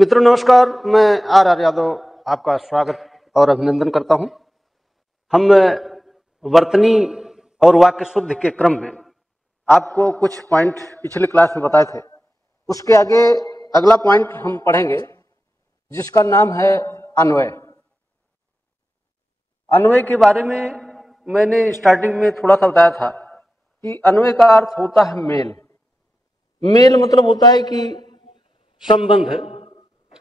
मित्रों नमस्कार, मैं आर यादव आपका स्वागत और अभिनंदन करता हूं। हम वर्तनी और वाक्य शुद्धि के क्रम में आपको कुछ पॉइंट पिछले क्लास में बताए थे। उसके आगे अगला पॉइंट हम पढ़ेंगे जिसका नाम है अन्वय। अन्वय के बारे में मैंने स्टार्टिंग में थोड़ा सा बताया था कि अन्वय का अर्थ होता है मेल। मेल मतलब होता है कि संबंध,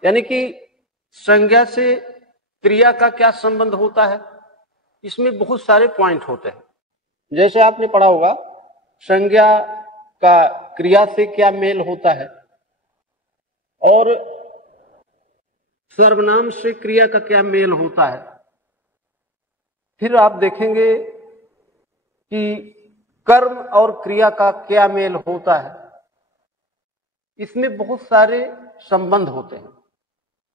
यानी कि संज्ञा से क्रिया का क्या संबंध होता है। इसमें बहुत सारे पॉइंट होते हैं। जैसे आपने पढ़ा होगा संज्ञा का क्रिया से क्या मेल होता है और सर्वनाम से क्रिया का क्या मेल होता है। फिर आप देखेंगे कि कर्म और क्रिया का क्या मेल होता है। इसमें बहुत सारे संबंध होते हैं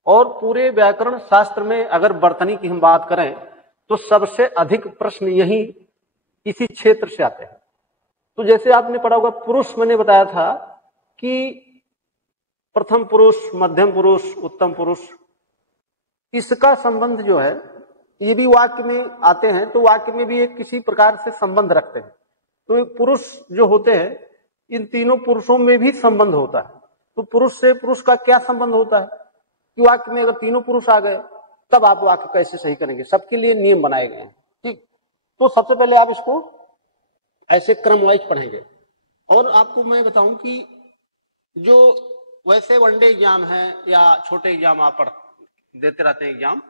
और पूरे व्याकरण शास्त्र में अगर वर्तनी की हम बात करें तो सबसे अधिक प्रश्न यही इसी क्षेत्र से आते हैं। तो जैसे आपने पढ़ा होगा पुरुष, मैंने बताया था कि प्रथम पुरुष, मध्यम पुरुष, उत्तम पुरुष, इसका संबंध जो है ये भी वाक्य में आते हैं। तो वाक्य में भी एक किसी प्रकार से संबंध रखते हैं। तो पुरुष जो होते हैं इन तीनों पुरुषों में भी संबंध होता है। तो पुरुष से पुरुष का क्या संबंध होता है कि वाक्य में अगर तीनों पुरुष आ गए तब आप वाक्य कैसे सही करेंगे। सबके लिए नियम बनाए गए हैं। ठीक, तो सबसे पहले आप इसको ऐसे क्रम वाइज पढ़ेंगे। और आपको मैं बताऊं कि जो वैसे वनडे एग्जाम है या छोटे एग्जाम आप देते रहते हैं एग्जाम,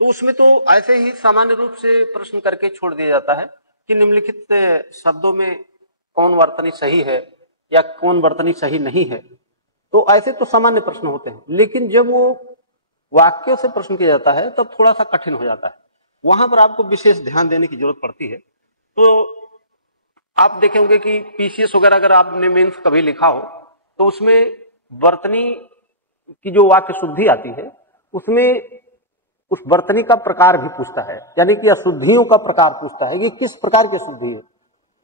तो उसमें तो ऐसे ही सामान्य रूप से प्रश्न करके छोड़ दिया जाता है कि निम्नलिखित शब्दों में कौन वर्तनी सही है या कौन वर्तनी सही नहीं है। तो ऐसे तो सामान्य प्रश्न होते हैं, लेकिन जब वो वाक्यों से प्रश्न किया जाता है तब थोड़ा सा कठिन हो जाता है। वहां पर आपको विशेष ध्यान देने की जरूरत पड़ती है। तो आप देखे होंगे कि पीसीएस वगैरह अगर आपने मेंस कभी लिखा हो तो उसमें वर्तनी की जो वाक्य शुद्धि आती है उसमें उस वर्तनी का प्रकार भी पूछता है, यानी कि अशुद्धियों का प्रकार पूछता है कि किस प्रकार की शुद्धि है।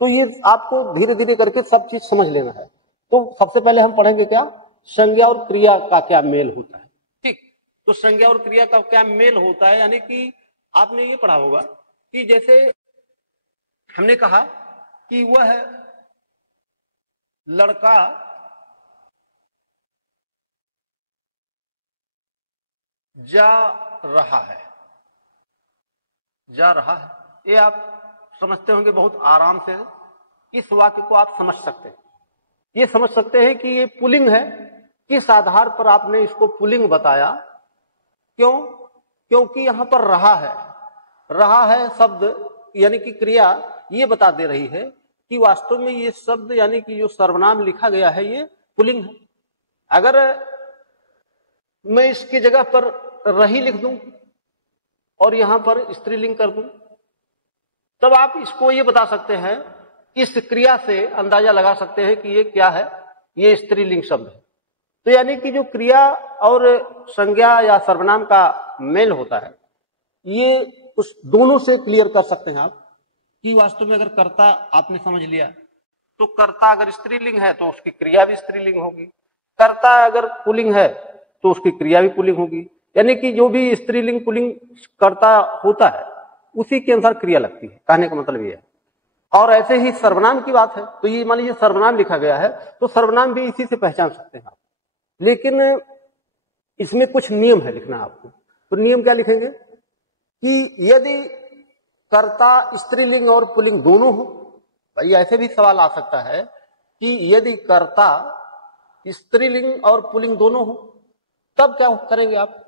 तो ये आपको धीरे धीरे करके सब चीज समझ लेना है। तो सबसे पहले हम पढ़ेंगे क्या, संज्ञा और क्रिया का क्या मेल होता है। ठीक, तो संज्ञा और क्रिया का क्या मेल होता है, यानी कि आपने ये पढ़ा होगा कि जैसे हमने कहा कि वह लड़का जा रहा है, जा रहा है, ये आप समझते होंगे बहुत आराम से। इस वाक्य को आप समझ सकते हैं, ये समझ सकते हैं कि ये पुल्लिंग है। किस आधार पर आपने इसको पुल्लिंग बताया, क्यों? क्योंकि यहां पर रहा है शब्द यानी कि क्रिया ये बता दे रही है कि वास्तव में ये शब्द यानी कि जो सर्वनाम लिखा गया है ये पुल्लिंग है। अगर मैं इसकी जगह पर रही लिख दूं और यहां पर स्त्रीलिंग कर दूं तब आप इसको ये बता सकते हैं, इस क्रिया से अंदाजा लगा सकते हैं कि ये क्या है, ये स्त्रीलिंग शब्द है। तो यानी कि जो क्रिया और संज्ञा या सर्वनाम का मेल होता है ये उस दोनों से क्लियर कर सकते हैं आप कि वास्तव में अगर कर्ता आपने समझ लिया तो कर्ता अगर स्त्रीलिंग है तो उसकी क्रिया भी स्त्रीलिंग होगी, कर्ता अगर पुल्लिंग है तो उसकी क्रिया भी पुल्लिंग होगी। यानी कि जो भी स्त्रीलिंग पुल्लिंग कर्ता होता है उसी के अनुसार क्रिया लगती है, कहने का मतलब ये है। और ऐसे ही सर्वनाम की बात है, तो ये मान लीजिए सर्वनाम लिखा गया है तो सर्वनाम भी इसी से पहचान सकते हैं आप। लेकिन इसमें कुछ नियम है लिखना आपको। तो नियम क्या लिखेंगे कि यदि कर्ता स्त्रीलिंग और पुल्लिंग दोनों हो, भाई ऐसे भी सवाल आ सकता है कि यदि कर्ता स्त्रीलिंग और पुल्लिंग दोनों हो तब क्या करेंगे आप,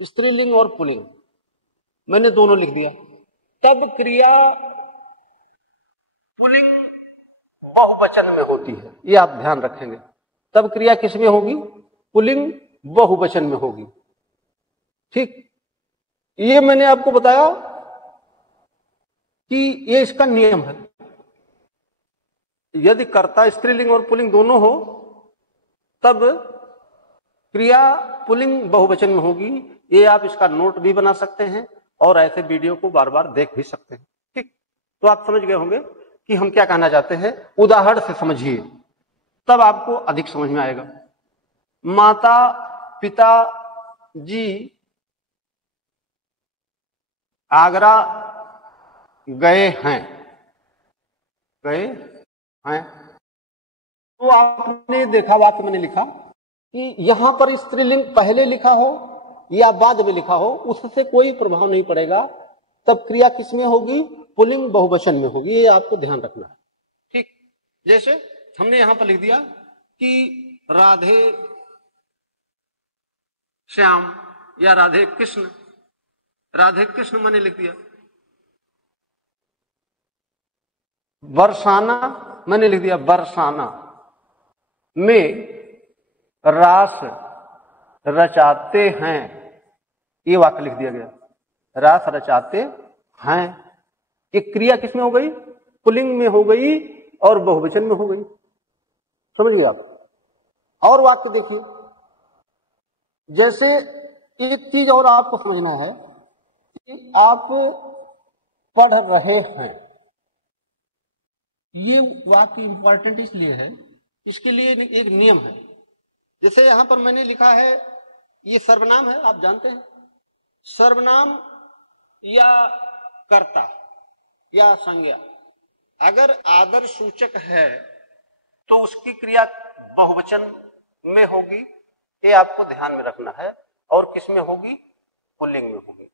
स्त्रीलिंग और पुल्लिंग मैंने दोनों लिख दिया, तब क्रिया पुल्लिंग बहुवचन में होती है। ये आप ध्यान रखेंगे, तब क्रिया किस में होगी, पुल्लिंग बहुवचन में होगी। ठीक, ये मैंने आपको बताया कि ये इसका नियम है। यदि कर्ता स्त्रीलिंग और पुल्लिंग दोनों हो तब क्रिया पुल्लिंग बहुवचन में होगी। ये आप इसका नोट भी बना सकते हैं और ऐसे वीडियो को बार बार देख भी सकते हैं। ठीक, तो आप समझ गए होंगे कि हम क्या कहना चाहते हैं। उदाहरण से समझिए तब आपको अधिक समझ में आएगा। माता पिताजी आगरा गए हैं, गए हैं। तो आपने देखा, वाक्य मैंने लिखा कि यहां पर स्त्रीलिंग पहले लिखा हो या बाद में लिखा हो, उससे कोई प्रभाव नहीं पड़ेगा। तब क्रिया किसमें होगी? पुल्लिंग बहुवचन में होगी। ये आपको ध्यान रखना है। ठीक, जैसे हमने यहां पर लिख दिया कि राधे श्याम या राधे कृष्ण, राधे कृष्ण मैंने लिख दिया। बरसाना मैंने लिख दिया, बरसाना में रास रचाते हैं, ये वाक्य लिख दिया गया। रास रचाते हैं, ये क्रिया किसमें हो गई? पुल्लिंग में हो गई और बहुवचन में हो गई। समझ गए आप? और वाक्य देखिए, जैसे एक चीज और आपको समझना है कि आप पढ़ रहे हैं, ये वाक्य इंपॉर्टेंट इसलिए है, इसके लिए एक नियम है। जैसे यहां पर मैंने लिखा है, ये सर्वनाम है, आप जानते हैं। सर्वनाम या कर्ता या संज्ञा अगर आदर सूचक है तो उसकी क्रिया बहुवचन में होगी, ये आपको ध्यान में रखना है। और किस में होगी? पुल्लिंग में होगी।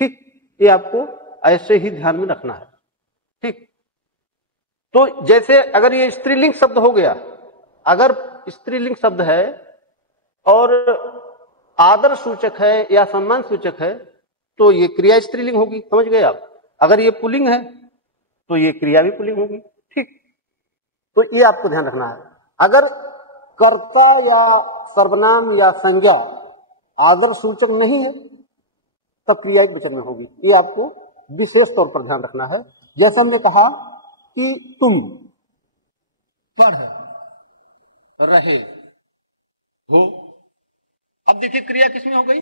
ठीक, ये आपको ऐसे ही ध्यान में रखना है। ठीक, तो जैसे अगर ये स्त्रीलिंग शब्द हो गया, अगर स्त्रीलिंग शब्द है और आदर सूचक है या सम्मान सूचक है तो ये क्रिया स्त्रीलिंग होगी। समझ गए आप? अगर ये पुल्लिंग है तो ये क्रिया भी पुल्लिंग होगी। ठीक, तो ये आपको ध्यान रखना है। अगर कर्ता या सर्वनाम या संज्ञा आदर सूचक नहीं है तब क्रिया एक वचन में होगी। ये आपको विशेष तौर पर ध्यान रखना है। जैसे हमने कहा कि तुम पढ़ रहे हो, अब देखिए क्रिया किसमें हो गई?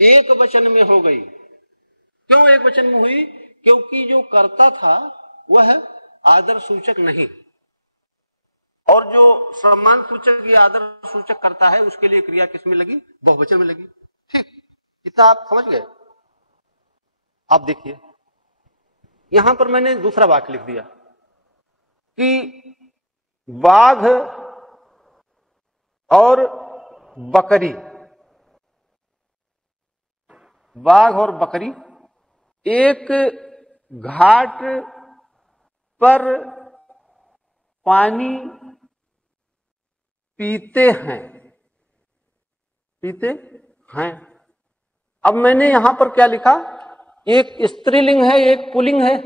एक वचन में हो गई। क्यों एक वचन में हुई? क्योंकि जो कर्ता था वह आदर सूचक नहीं, और जो सम्मान सूचक या आदर सूचक करता है उसके लिए क्रिया किसमें लगी? बहुवचन में लगी। ठीक, इतना आप समझ गए? आप देखिए यहां पर मैंने दूसरा वाक्य लिख दिया कि बाघ और बकरी, बाघ और बकरी एक घाट पर पानी पीते हैं, पीते हैं। अब मैंने यहां पर क्या लिखा? एक स्त्रीलिंग है, एक पुल्लिंग है।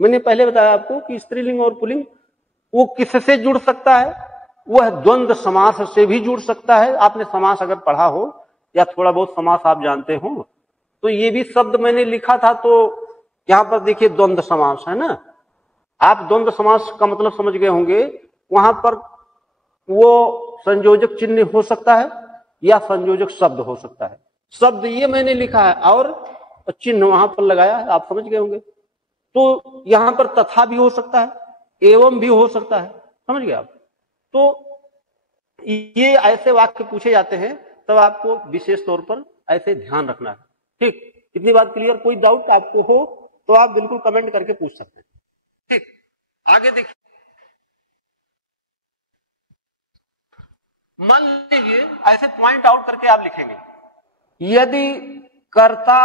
मैंने पहले बताया आपको कि स्त्रीलिंग और पुल्लिंग वो किससे जुड़ सकता है? वह द्वंद्व समास से भी जुड़ सकता है। आपने समास अगर पढ़ा हो या थोड़ा बहुत समास आप जानते हो तो ये भी शब्द मैंने लिखा था। तो यहां पर देखिए द्वंद्व समास है ना, आप द्वंद्व समास का मतलब समझ गए होंगे। वहां पर वो संयोजक चिन्ह हो सकता है या संयोजक शब्द हो सकता है। शब्द ये मैंने लिखा है और चिन्ह वहां पर लगाया है, आप समझ गए होंगे। तो यहां पर तथा भी हो सकता है, एवं भी हो सकता है। समझ गए आप? तो ये ऐसे वाक्य पूछे जाते हैं तब आपको विशेष तौर पर ऐसे ध्यान रखना है। ठीक, इतनी बात क्लियर? कोई डाउट आपको हो तो आप बिल्कुल कमेंट करके पूछ सकते हैं। ठीक, आगे देखिए, मान लीजिए ऐसे पॉइंट आउट करके आप लिखेंगे, यदि कर्ता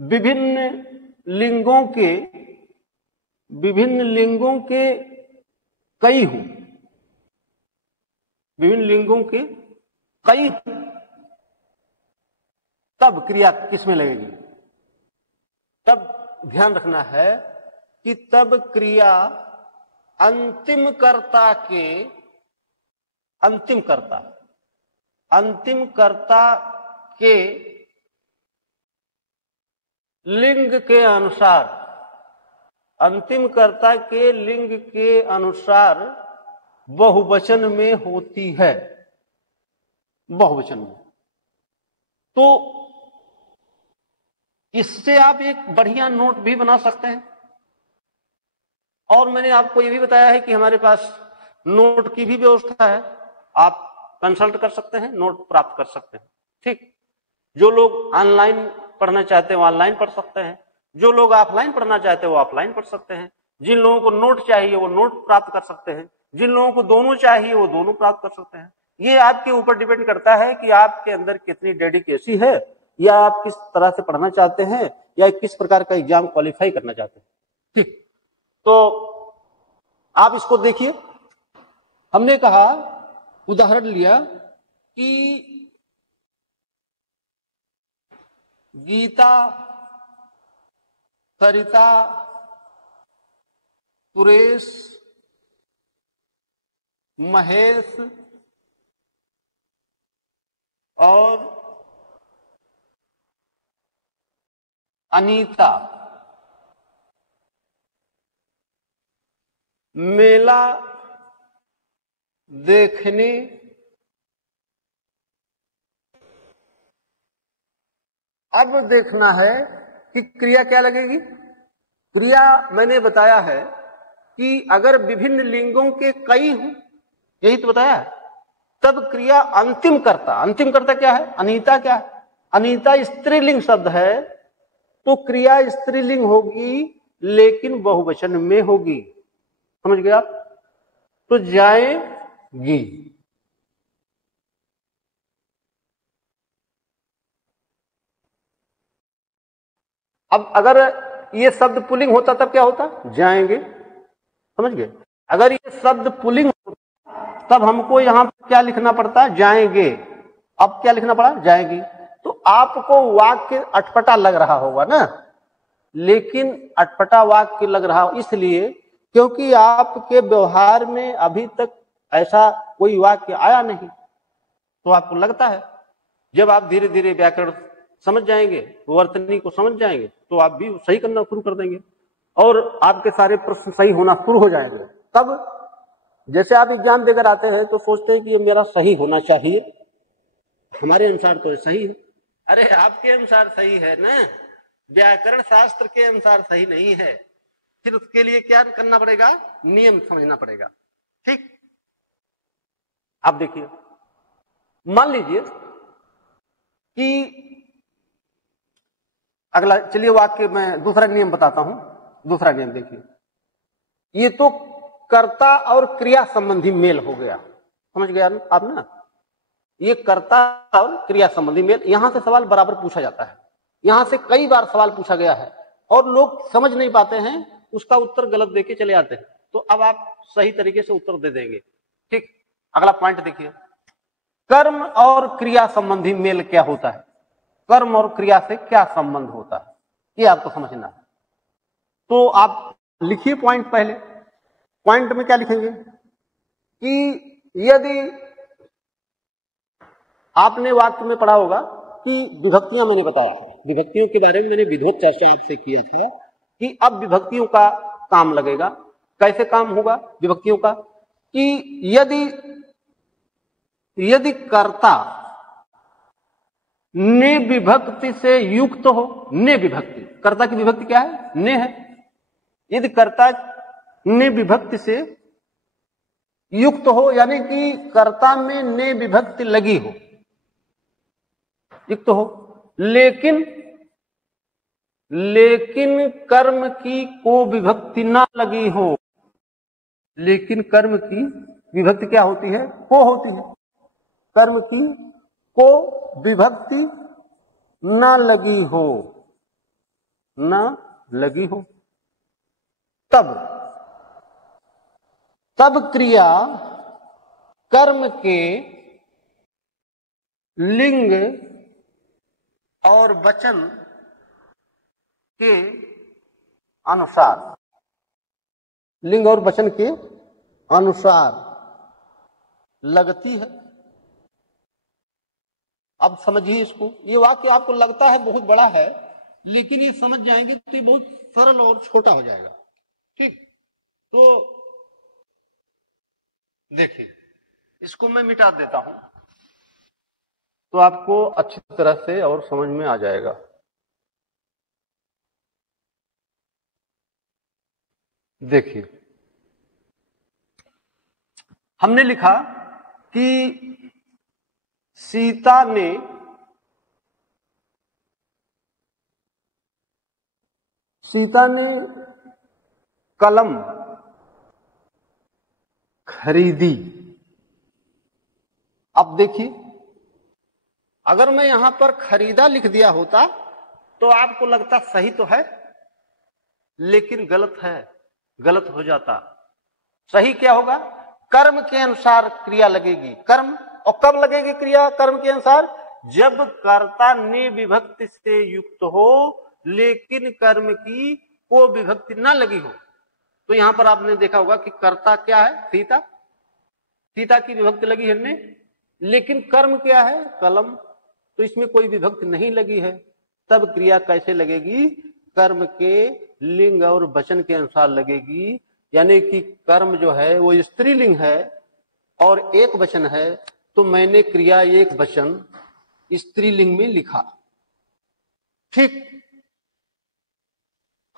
विभिन्न लिंगों के कई हूं, विभिन्न लिंगों के कई, तब क्रिया किसमें लगेगी? तब ध्यान रखना है कि तब क्रिया अंतिम कर्ता के लिंग के अनुसार, अंतिम कर्ता के लिंग के अनुसार बहुवचन में होती है, बहुवचन में। तो इससे आप एक बढ़िया नोट भी बना सकते हैं। और मैंने आपको यह भी बताया है कि हमारे पास नोट की भी व्यवस्था है। आप कंसल्ट कर सकते हैं, नोट प्राप्त कर सकते हैं। ठीक, जो लोग ऑनलाइन पढ़ना चाहते हैं वो ऑनलाइन पढ़ सकते हैं, जो लोग ऑफलाइन पढ़ना चाहते हैं वो ऑफलाइन पढ़ सकते हैं, जिन लोगों को नोट चाहिए वो नोट प्राप्त कर सकते हैं, जिन लोगों को दोनों चाहिए वो दोनों प्राप्त कर सकते हैं। ये आपके ऊपर डिपेंड करता है कि आपके अंदर कितनी डेडिकेसी है, या आप किस तरह से पढ़ना चाहते हैं, या किस प्रकार का एग्जाम क्वालिफाई करना चाहते हैं। ठीक, तो आप इसको देखिए, हमने कहा, उदाहरण लिया कि गीता, सरिता, सुरेश, महेश और अनीता मेला देखने अब देखना है कि क्रिया क्या लगेगी। क्रिया मैंने बताया है कि अगर विभिन्न लिंगों के कई हों, यही तो बताया है, तब क्रिया अंतिम कर्ता क्या है, अनीता क्या है, अनीता स्त्रीलिंग शब्द है, तो क्रिया स्त्रीलिंग होगी लेकिन बहुवचन में होगी। समझ गए आप? तो जाएगी। अब अगर ये शब्द पुल्लिंग होता तब क्या होता, जाएंगे। समझ गए? अगर ये शब्द पुल्लिंग होता तब हमको यहां पर क्या लिखना पड़ता, जाएंगे। अब क्या लिखना पड़ा, जाएगी। तो आपको वाक्य अटपटा लग रहा होगा ना, लेकिन अटपटा वाक्य लग रहा इसलिए क्योंकि आपके व्यवहार में अभी तक ऐसा कोई वाक्य आया नहीं। तो आपको लगता है, जब आप धीरे धीरे व्याकरण समझ जाएंगे, वर्तनी को समझ जाएंगे, तो आप भी सही करना शुरू कर देंगे और आपके सारे प्रश्न सही होना शुरू हो जाएंगे। तब जैसे आप एग्जाम देकर आते हैं तो सोचते हैं कि ये मेरा सही होना चाहिए, हमारे अनुसार तो सही है। अरे आपके अनुसार सही है ना, व्याकरण शास्त्र के अनुसार सही नहीं है। फिर उसके लिए क्या करना पड़ेगा, नियम समझना पड़ेगा। ठीक, आप देखिए, मान लीजिए कि अगला, चलिए वाक्य में दूसरा नियम बताता हूं। दूसरा नियम देखिए, ये तो कर्ता और क्रिया संबंधी मेल हो गया। समझ गया आप ना, ये कर्ता और क्रिया संबंधी मेल। यहां से सवाल बराबर पूछा जाता है, यहां से कई बार सवाल पूछा गया है और लोग समझ नहीं पाते हैं, उसका उत्तर गलत देके चले आते हैं। तो अब आप सही तरीके से उत्तर दे देंगे। ठीक, अगला पॉइंट देखिए, कर्म और क्रिया संबंधी मेल क्या होता है, कर्म और क्रिया से क्या संबंध होता है, ये आपको समझना है। तो आप लिखिए पॉइंट। पहले पॉइंट में क्या लिखेंगे कि यदि आपने वाक्य में पढ़ा होगा कि विभक्तियां मैंने बताया, विभक्तियों के बारे में मैंने विधिवत चर्चा आपसे किया था कि अब विभक्तियों का काम लगेगा। कैसे काम होगा विभक्तियों का, कि यदि कर्ता ने विभक्ति से युक्त हो, ने विभक्ति, कर्ता की विभक्ति क्या है, ने है। यदि कर्ता ने विभक्ति से युक्त हो, यानी कि कर्ता में ने विभक्ति लगी हो, युक्त हो, लेकिन कर्म की को विभक्ति ना लगी हो। लेकिन कर्म की विभक्ति क्या होती है, को होती है। कर्म की को विभक्ति ना लगी हो, ना लगी हो, तब क्रिया कर्म के लिंग और वचन के अनुसार, लिंग और वचन के अनुसार लगती है। अब समझिए इसको, ये वाक्य आपको लगता है बहुत बड़ा है, लेकिन ये समझ जाएंगे तो ये बहुत सरल और छोटा हो जाएगा। ठीक, तो देखिए, इसको मैं मिटा देता हूं तो आपको अच्छी तरह से और समझ में आ जाएगा। देखिए, हमने लिखा कि सीता ने कलम खरीदी। अब देखिए, अगर मैं यहां पर खरीदा लिख दिया होता तो आपको लगता सही तो है, लेकिन गलत है, गलत हो जाता। सही क्या होगा? कर्म के अनुसार क्रिया लगेगी। कर्म, और कब लगेगी क्रिया कर्म के अनुसार? जब कर्ता ने विभक्ति से युक्त हो लेकिन कर्म की को विभक्ति ना लगी हो। तो यहां पर आपने देखा होगा कि कर्ता क्या है? सीता। सीता की विभक्ति लगी है हमने, लेकिन कर्म क्या है? कलम। तो इसमें कोई विभक्ति नहीं लगी है, तब क्रिया कैसे लगेगी? कर्म के लिंग और वचन के अनुसार लगेगी। यानी कि कर्म जो है वो स्त्रीलिंग है और एक वचन है, तो मैंने क्रिया एक वचन स्त्रीलिंग में लिखा। ठीक,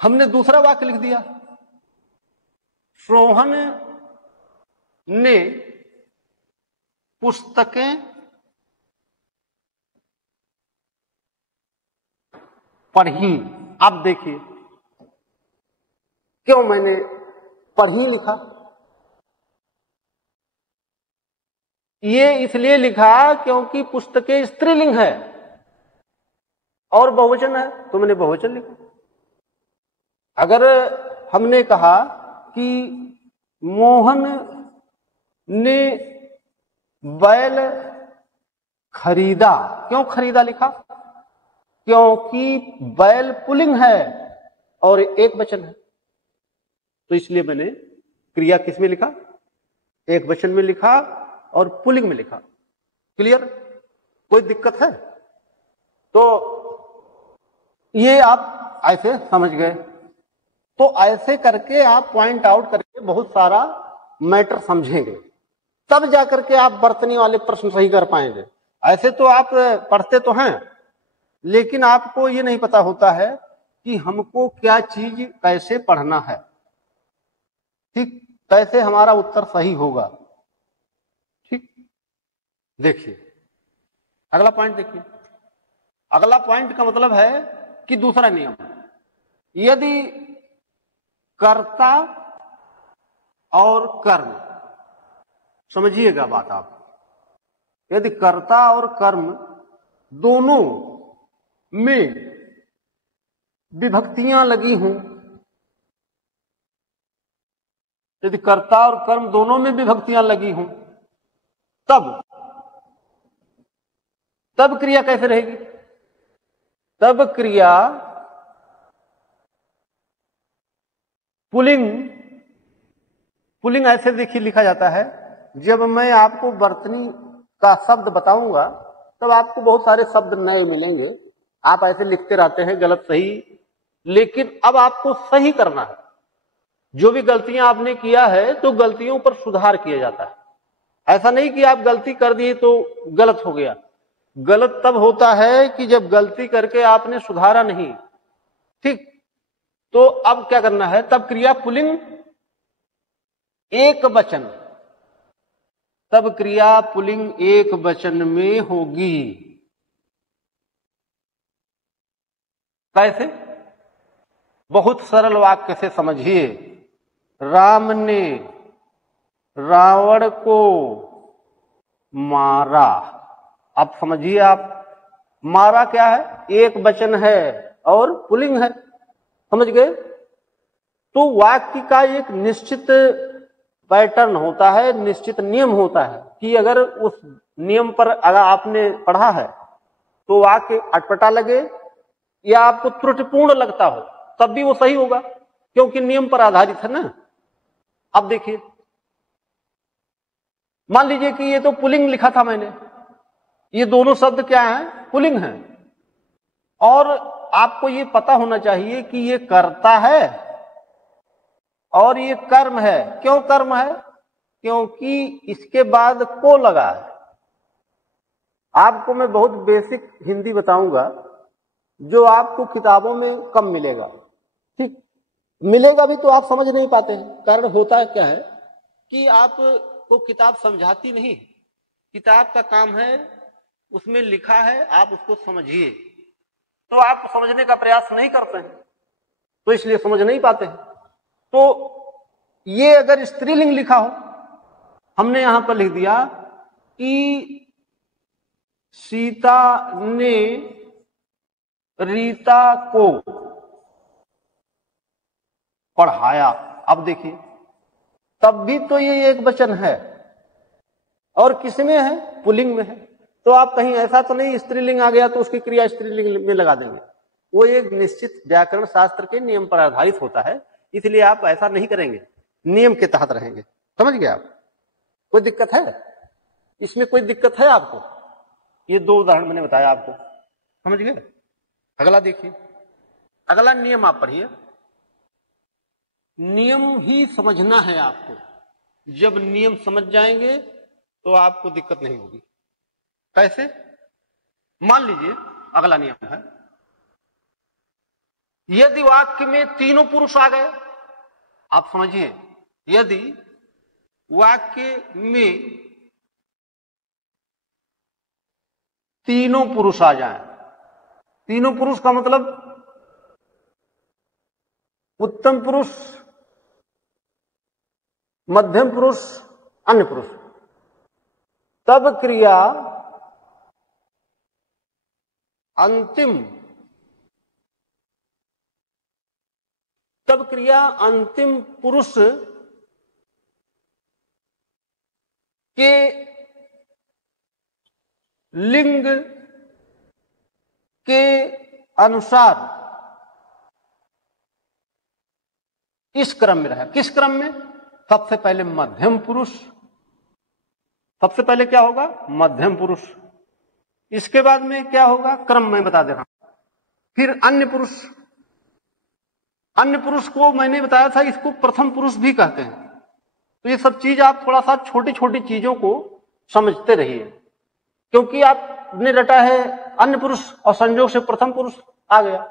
हमने दूसरा वाक्य लिख दिया, सोहन ने पुस्तकें पढ़ी। अब देखिए, क्यों मैंने पढ़ी लिखा? ये इसलिए लिखा क्योंकि पुस्तकें स्त्रीलिंग है और बहुवचन है, तो मैंने बहुवचन लिखा। अगर हमने कहा कि मोहन ने बैल खरीदा, क्यों खरीदा लिखा? क्योंकि बैल पुल्लिंग है और एक वचन है, तो इसलिए मैंने क्रिया किस में लिखा? एक वचन में लिखा और पुल्लिंग में लिखा। क्लियर? कोई दिक्कत है? तो ये आप ऐसे समझ गए। तो ऐसे करके आप पॉइंट आउट करके बहुत सारा मैटर समझेंगे, तब जाकर के आप बर्तनी वाले प्रश्न सही कर पाएंगे। ऐसे तो आप पढ़ते तो हैं, लेकिन आपको ये नहीं पता होता है कि हमको क्या चीज कैसे पढ़ना है। ठीक, कैसे हमारा उत्तर सही होगा। ठीक, देखिए अगला पॉइंट देखिए। अगला पॉइंट का मतलब है कि दूसरा नियम, यदि कर्ता और कर्म, समझिएगा बात आप, यदि कर्ता और कर्म दोनों में विभक्तियां लगी हों, यदि कर्ता और कर्म दोनों में विभक्तियां लगी हों, तब क्रिया कैसे रहेगी? तब क्रिया पुल्लिंग ऐसे देखिए लिखा जाता है। जब मैं आपको बर्तनी का शब्द बताऊंगा तब आपको बहुत सारे शब्द नए मिलेंगे। आप ऐसे लिखते रहते हैं गलत सही, लेकिन अब आपको सही करना है। जो भी गलतियां आपने किया है तो गलतियों पर सुधार किया जाता है। ऐसा नहीं कि आप गलती कर दिए तो गलत हो गया। गलत तब होता है कि जब गलती करके आपने सुधारा नहीं। ठीक, तो अब क्या करना है? तब क्रिया पुल्लिंग एक वचन, तब क्रिया पुल्लिंग एक वचन में होगी। कैसे? बहुत सरल वाक्य से समझिए। राम ने रावण को मारा। अब समझिए आप, मारा क्या है? एक वचन है और पुल्लिंग है। समझ गए? तो वाक्य का एक निश्चित पैटर्न होता है, निश्चित नियम होता है कि अगर उस नियम पर अगर आपने पढ़ा है तो वाक्य अटपटा लगे या आपको त्रुटिपूर्ण लगता हो तब भी वो सही होगा, क्योंकि नियम पर आधारित है ना। अब देखिए, मान लीजिए कि ये तो पुल्लिंग लिखा था मैंने, ये दोनों शब्द क्या हैं? पुल्लिंग हैं, और आपको ये पता होना चाहिए कि ये कर्ता है और ये कर्म है। क्यों कर्म है? क्योंकि इसके बाद को लगा है। आपको मैं बहुत बेसिक हिंदी बताऊंगा जो आपको किताबों में कम मिलेगा। ठीक, मिलेगा भी तो आप समझ नहीं पाते हैं। कारण होता क्या है कि आपको किताब समझाती नहीं। किताब का काम है उसमें लिखा है, आप उसको समझिए। तो आप समझने का प्रयास नहीं करते हैं, तो इसलिए समझ नहीं पाते हैं। तो ये अगर स्त्रीलिंग लिखा हो, हमने यहां पर लिख दिया कि सीता ने रीता को पढ़ाया। अब देखिए, तब भी तो ये एक वचन है, और किसमें है? पुल्लिंग में है। तो आप कहीं ऐसा तो नहीं स्त्रीलिंग आ गया तो उसकी क्रिया स्त्रीलिंग में लगा देंगे। वो एक निश्चित व्याकरण शास्त्र के नियम पर आधारित होता है, इसलिए आप ऐसा नहीं करेंगे, नियम के तहत रहेंगे। समझ गए आप? कोई दिक्कत है इसमें? कोई दिक्कत है आपको? ये दो उदाहरण मैंने बताया आपको, समझ गए? अगला देखिए, अगला नियम आप पढ़िए। नियम ही समझना है आपको। जब नियम समझ जाएंगे तो आपको दिक्कत नहीं होगी। कैसे? मान लीजिए अगला नियम है, यदि वाक्य में तीनों पुरुष आ गए, आप समझिए, यदि वाक्य में तीनों पुरुष आ जाएं, तीनों पुरुष का मतलब उत्तम पुरुष, मध्यम पुरुष, अन्य पुरुष, तब क्रिया अंतिम पुरुष के लिंग के अनुसार इस क्रम में रहा। किस क्रम में? सबसे पहले मध्यम पुरुष, सबसे पहले क्या होगा? मध्यम पुरुष। इसके बाद में क्या होगा? क्रम मैं बता दे रहा हूं। फिर अन्य पुरुष, अन्य पुरुष को मैंने बताया था, इसको प्रथम पुरुष भी कहते हैं। तो ये सब चीज आप थोड़ा सा छोटी छोटी चीजों को समझते रहिए, क्योंकि आपने रटा है अन्य पुरुष और संयोग से प्रथम पुरुष आ गया,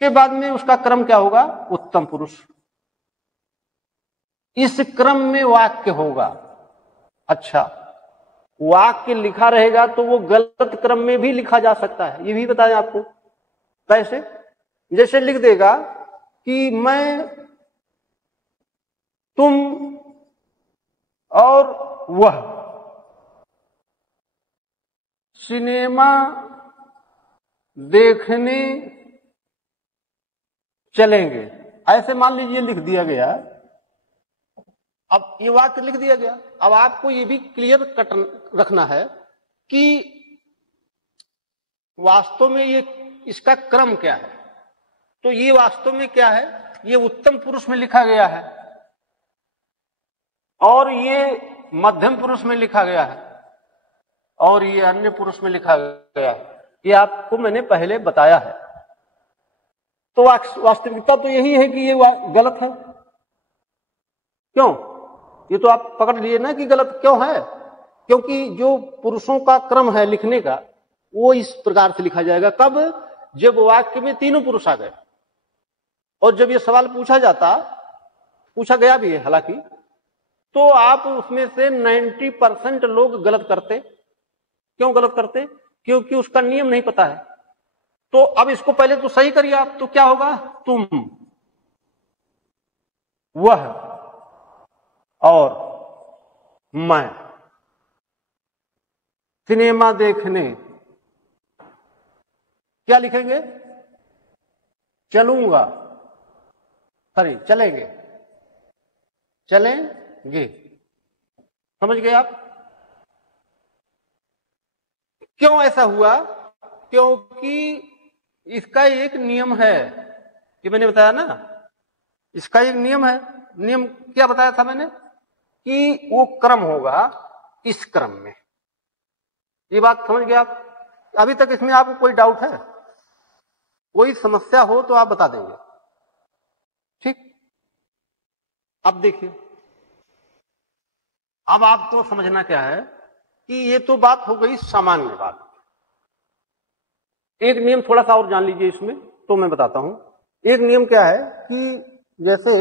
के बाद में उसका क्रम क्या होगा? उत्तम पुरुष। इस क्रम में वाक्य होगा। अच्छा, वाक्य लिखा रहेगा तो वो गलत क्रम में भी लिखा जा सकता है, ये भी बताएं आपको। कैसे? जैसे लिख देगा कि मैं, तुम और वह सिनेमा देखने चलेंगे, ऐसे मान लीजिए लिख दिया गया। अब ये वाक्य लिख दिया गया। अब आपको ये भी क्लियर कट रखना है कि वास्तव में ये इसका क्रम क्या है। तो ये वास्तव में क्या है? ये उत्तम पुरुष में लिखा गया है और ये मध्यम पुरुष में लिखा गया है और ये अन्य पुरुष में लिखा गया है। ये आपको मैंने पहले बताया है। तो वास्तविकता तो यही है कि ये गलत है। क्यों? ये तो आप पकड़ लिए ना कि गलत क्यों है? क्योंकि जो पुरुषों का क्रम है लिखने का, वो इस प्रकार से लिखा जाएगा। कब? जब वाक्य में तीनों पुरुष आ गए। और जब ये सवाल पूछा गया भी है हालांकि, तो आप उसमें से 90% लोग गलत करते। क्यों गलत करते? क्योंकि उसका नियम नहीं पता है। तो अब इसको पहले तो सही करिए आप। तो क्या होगा? तुम, वह और मैं सिनेमा देखने, क्या लिखेंगे? चलूंगा, सॉरी चलेंगे, चलेंगे। समझ गए आप? क्यों ऐसा हुआ? क्योंकि इसका एक नियम है, ये मैंने बताया ना, इसका एक नियम है। नियम क्या बताया था मैंने? कि वो क्रम होगा इस क्रम में। ये बात समझ गए आप? अभी तक इसमें आपको कोई डाउट है? कोई समस्या हो तो आप बता देंगे। ठीक, अब देखिए, अब आपको समझना क्या है कि ये तो बात हो गई सामान्य बात। एक नियम थोड़ा सा और जान लीजिए इसमें, तो मैं बताता हूं। एक नियम क्या है कि जैसे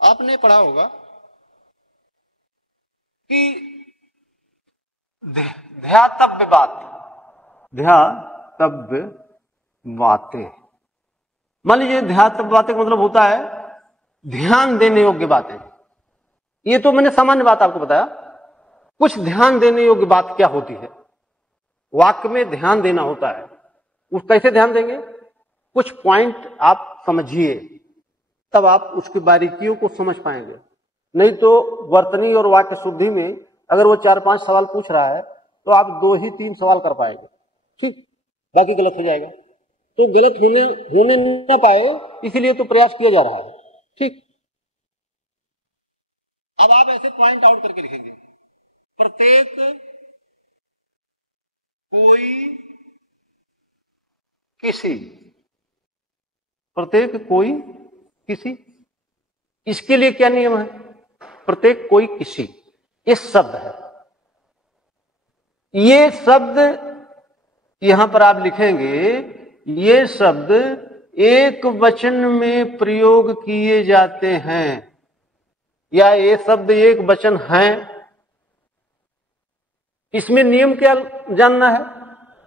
आपने पढ़ा होगा कि ध्यातव्य बात, ध्यातव्य बातें। मान लीजिए ध्यातव्य बातें का मतलब होता है ध्यान देने योग्य बातें। ये तो मैंने सामान्य बात आपको बताया। कुछ ध्यान देने योग्य बात क्या होती है? वाक्य में ध्यान देना होता है। उस कैसे ध्यान देंगे? कुछ पॉइंट आप समझिए, तब आप उसकी बारीकियों को समझ पाएंगे। नहीं तो वर्तनी और वाक्य शुद्धि में अगर वो 4-5 सवाल पूछ रहा है तो आप 2 ही 3 सवाल कर पाएंगे, ठीक, बाकी गलत हो जाएगा। तो गलत होने ना पाए इसीलिए तो प्रयास किया जा रहा है, ठीक। अब आप ऐसे पॉइंट आउट करके लिखेंगे, प्रत्येक कोई किसी, प्रत्येक कोई किसी। इसके लिए क्या नियम है? प्रत्येक कोई किसी, ये शब्द है। ये शब्द यहां पर आप लिखेंगे, ये शब्द एक वचन में प्रयोग किए जाते हैं या ये शब्द एक वचन है। इसमें नियम क्या जानना है?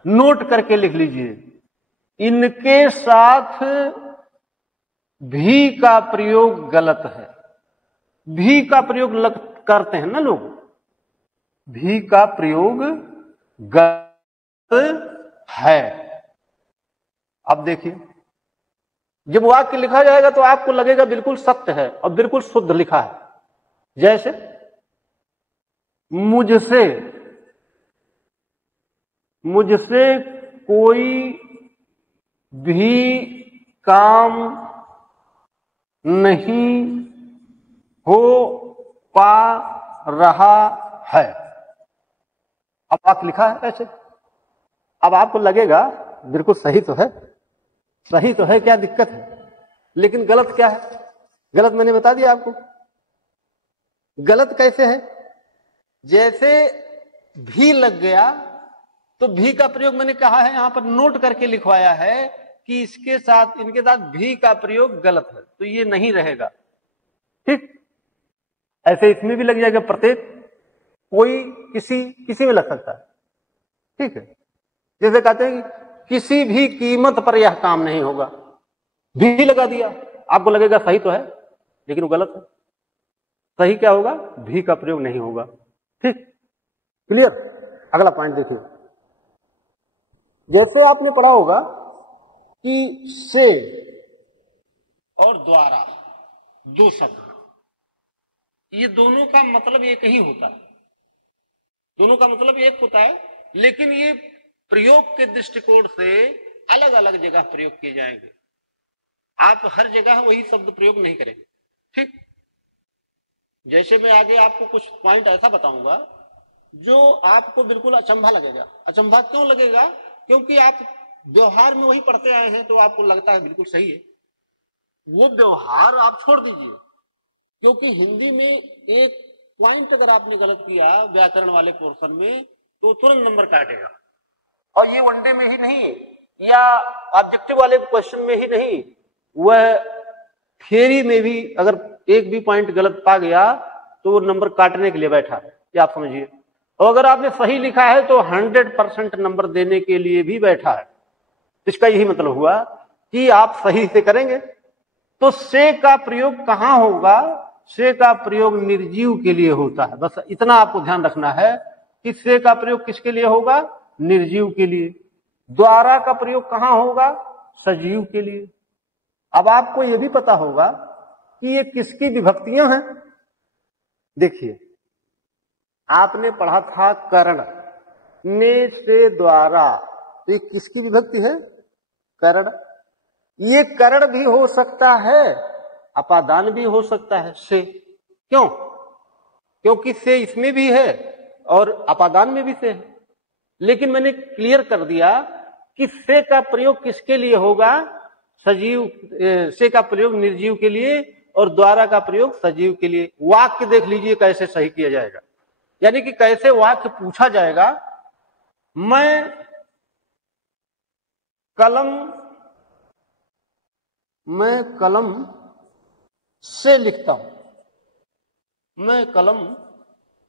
नोट करके लिख लीजिए। इनके साथ भी का प्रयोग गलत है। भी का प्रयोग करते हैं ना लोग, भी का प्रयोग गलत है। अब देखिए, जब वाक्य लिखा जाएगा तो आपको लगेगा बिल्कुल सत्य है और बिल्कुल शुद्ध लिखा है। जैसे मुझसे कोई भी काम नहीं हो पा रहा है। अब वाक्य लिखा है ऐसे। अब आपको लगेगा बिल्कुल सही तो है, सही तो है, क्या दिक्कत है? लेकिन गलत क्या है? गलत मैंने बता दिया आपको। गलत कैसे है? जैसे भी लग गया तो भी का प्रयोग मैंने कहा है, यहां पर नोट करके लिखवाया है कि इसके साथ, इनके साथ भी का प्रयोग गलत है, तो ये नहीं रहेगा, ठीक। ऐसे इसमें भी लग जाएगा, प्रत्येक कोई किसी में लग सकता है, ठीक है। जैसे कहते हैं कि किसी भी कीमत पर यह काम नहीं होगा, भी लगा दिया, आपको लगेगा सही तो है लेकिन वो गलत है। सही क्या होगा? भी का प्रयोग नहीं होगा, ठीक, क्लियर। अगला पॉइंट देखिए, जैसे आपने पढ़ा होगा कि से और द्वारा, दो शब्द, ये दोनों का मतलब एक ही होता है, दोनों का मतलब एक होता है, लेकिन ये प्रयोग के दृष्टिकोण से अलग अलग जगह प्रयोग किए जाएंगे। आप हर जगह वही शब्द प्रयोग नहीं करेंगे, ठीक। जैसे मैं आगे आपको कुछ पॉइंट ऐसा बताऊंगा जो आपको बिल्कुल अचंभा लगेगा। अचंभा क्यों लगेगा? क्योंकि आप व्यवहार में वही पढ़ते आए हैं तो आपको लगता है बिल्कुल सही है। वो व्यवहार आप छोड़ दीजिए, क्योंकि हिंदी में एक पॉइंट अगर आपने गलत किया व्याकरण वाले पोर्शन में तो तुरंत नंबर काटेगा। और ये वनडे में ही नहीं या ऑब्जेक्टिव वाले क्वेश्चन में ही नहीं, वह थियरी में भी अगर एक भी पॉइंट गलत पा गया तो वो नंबर काटने के लिए बैठा है, ये आप समझिए। और अगर आपने सही लिखा है तो 100% नंबर देने के लिए भी बैठा है। इसका यही मतलब हुआ कि आप सही से करेंगे। तो से का प्रयोग कहां होगा? से का प्रयोग निर्जीव के लिए होता है। बस इतना आपको ध्यान रखना है कि से का प्रयोग किसके लिए होगा? निर्जीव के लिए। द्वारा का प्रयोग कहां होगा? सजीव के लिए। अब आपको यह भी पता होगा कि ये किसकी विभक्तियां हैं। देखिए, आपने पढ़ा था कर्ण में से द्वारा, तो ये किसकी विभक्ति है? कर्ण। ये कर्ण भी हो सकता है, अपादान भी हो सकता है से। क्यों? क्योंकि से इसमें भी है और अपादान में भी से है। लेकिन मैंने क्लियर कर दिया कि से का प्रयोग किसके लिए होगा? सजीव। से का प्रयोग निर्जीव के लिए और द्वारा का प्रयोग सजीव के लिए। वाक्य देख लीजिए कैसे सही किया जाएगा, यानी कि कैसे वाक्य पूछा जाएगा। मैं कलम से लिखता हूं, मैं कलम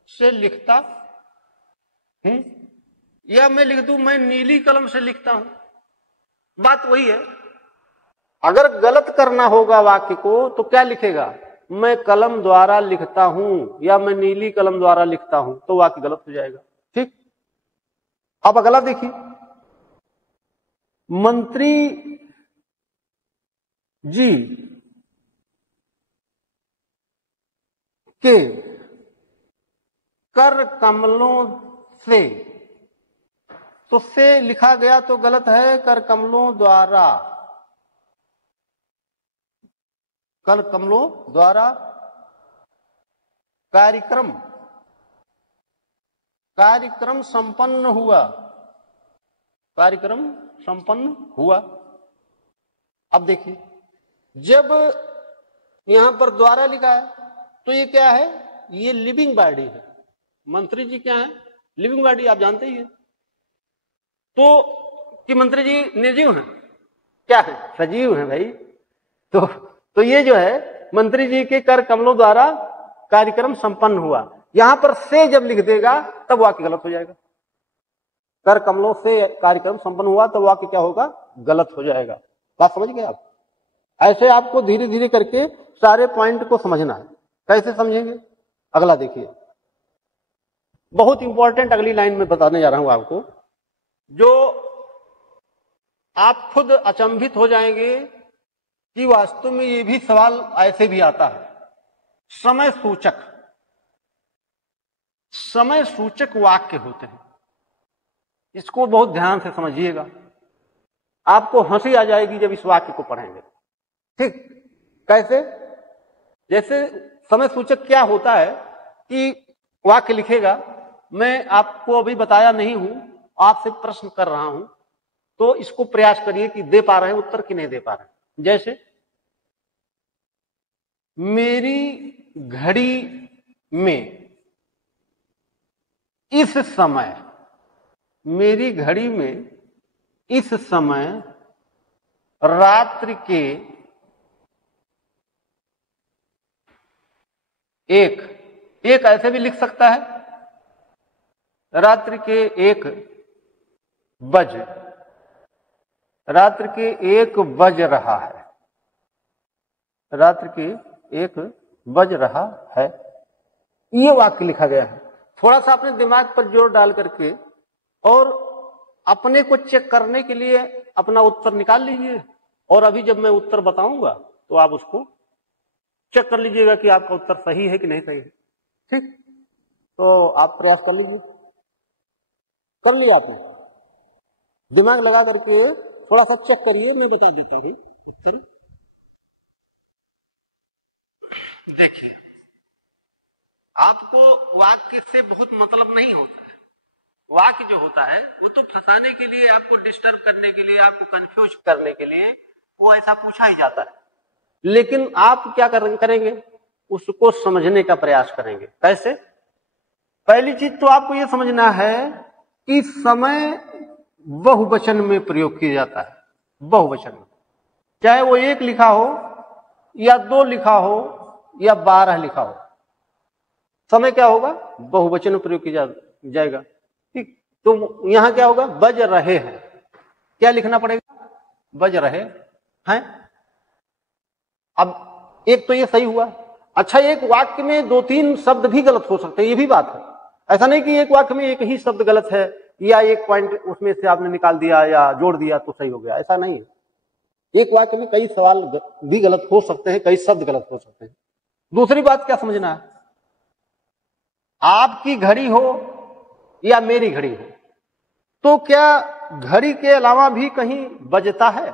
से लिखता हूं। या मैं लिख दूं मैं नीली कलम से लिखता हूं, बात वही है। अगर गलत करना होगा वाक्य को तो क्या लिखेगा, मैं कलम द्वारा लिखता हूं या मैं नीली कलम द्वारा लिखता हूं, तो वाक्य गलत हो जाएगा। ठीक, अब अगला देखिए, मंत्री जी के कर कमलों से, तो से लिखा गया तो गलत है, कर कमलों द्वारा, कर कमलों द्वारा कार्यक्रम, कार्यक्रम संपन्न हुआ, कार्यक्रम संपन्न हुआ। अब देखिए, जब यहां पर द्वारा लिखा है तो ये क्या है, ये लिविंग बॉडी है। मंत्री जी क्या है, लिविंग बॉडी, आप जानते ही हैं। तो कि मंत्री जी निर्जीव हैं, क्या है, सजीव हैं भाई। तो ये जो है मंत्री जी के कर कमलों द्वारा कार्यक्रम संपन्न हुआ, यहां पर से जब लिख देगा तब वाक्य गलत हो जाएगा। कर कमलों से कार्यक्रम संपन्न हुआ तो वाक्य क्या होगा, गलत हो जाएगा। बात समझ गए आप? ऐसे आपको धीरे धीरे करके सारे पॉइंट को समझना है। कैसे समझेंगे, अगला देखिए, बहुत इंपॉर्टेंट अगली लाइन में बताने जा रहा हूं आपको, जो आप खुद अचंभित हो जाएंगे कि वास्तव में ये भी सवाल ऐसे भी आता है। समय सूचक, समय सूचक वाक्य होते हैं, इसको बहुत ध्यान से समझिएगा, आपको हंसी आ जाएगी जब इस वाक्य को पढ़ेंगे। ठीक, कैसे, जैसे समय सूचक क्या होता है कि वाक्य लिखेगा, मैं आपको अभी बताया नहीं हूं, आपसे प्रश्न कर रहा हूं, तो इसको प्रयास करिए कि दे पा रहे हैं उत्तर कि नहीं दे पा रहे हैं। जैसे मेरी घड़ी में इस समय, मेरी घड़ी में इस समय रात्रि के एक ऐसे भी लिख सकता है, रात्रि के 1 बज, रात्रि के 1 बज रहा है, रात्रि के 1 बज रहा है, ये वाक्य लिखा गया है। थोड़ा सा अपने दिमाग पर जोर डाल करके और अपने को चेक करने के लिए अपना उत्तर निकाल लीजिए, और अभी जब मैं उत्तर बताऊंगा तो आप उसको चेक कर लीजिएगा कि आपका उत्तर सही है कि नहीं सही है। ठीक, तो आप प्रयास कर लीजिए। कर लिया आपने, दिमाग लगा करके थोड़ा सा चेक करिए, मैं बता देता हूं उत्तर। देखिए, आपको वाक्य से बहुत मतलब नहीं होता है। वाक्य जो होता है वो तो फंसाने के लिए, आपको डिस्टर्ब करने के लिए, आपको कंफ्यूज करने के लिए वो ऐसा पूछा ही जाता है। लेकिन आप क्या करेंगे, उसको समझने का प्रयास करेंगे। कैसे, पहली चीज तो आपको यह समझना है कि समय बहुवचन में प्रयोग किया जाता है। बहुवचन में, चाहे वो 1 लिखा हो या 2 लिखा हो या 12 लिखा हो, समय क्या होगा, बहुवचन में प्रयोग किया जाएगा। ठीक, तो यहां क्या होगा, बज रहे हैं, क्या लिखना पड़ेगा, बज रहे हैं। अब एक तो ये सही हुआ। अच्छा, एक वाक्य में 2-3 शब्द भी गलत हो सकते हैं, ये भी बात है। ऐसा नहीं कि एक वाक्य में एक ही शब्द गलत है या एक पॉइंट उसमें से आपने निकाल दिया या जोड़ दिया तो सही हो गया, ऐसा नहीं है। एक वाक्य में कई सवाल भी गलत हो सकते हैं, कई शब्द गलत हो सकते हैं। दूसरी बात क्या समझना है, आपकी घड़ी हो या मेरी घड़ी हो, तो क्या घड़ी के अलावा भी कहीं बजता है?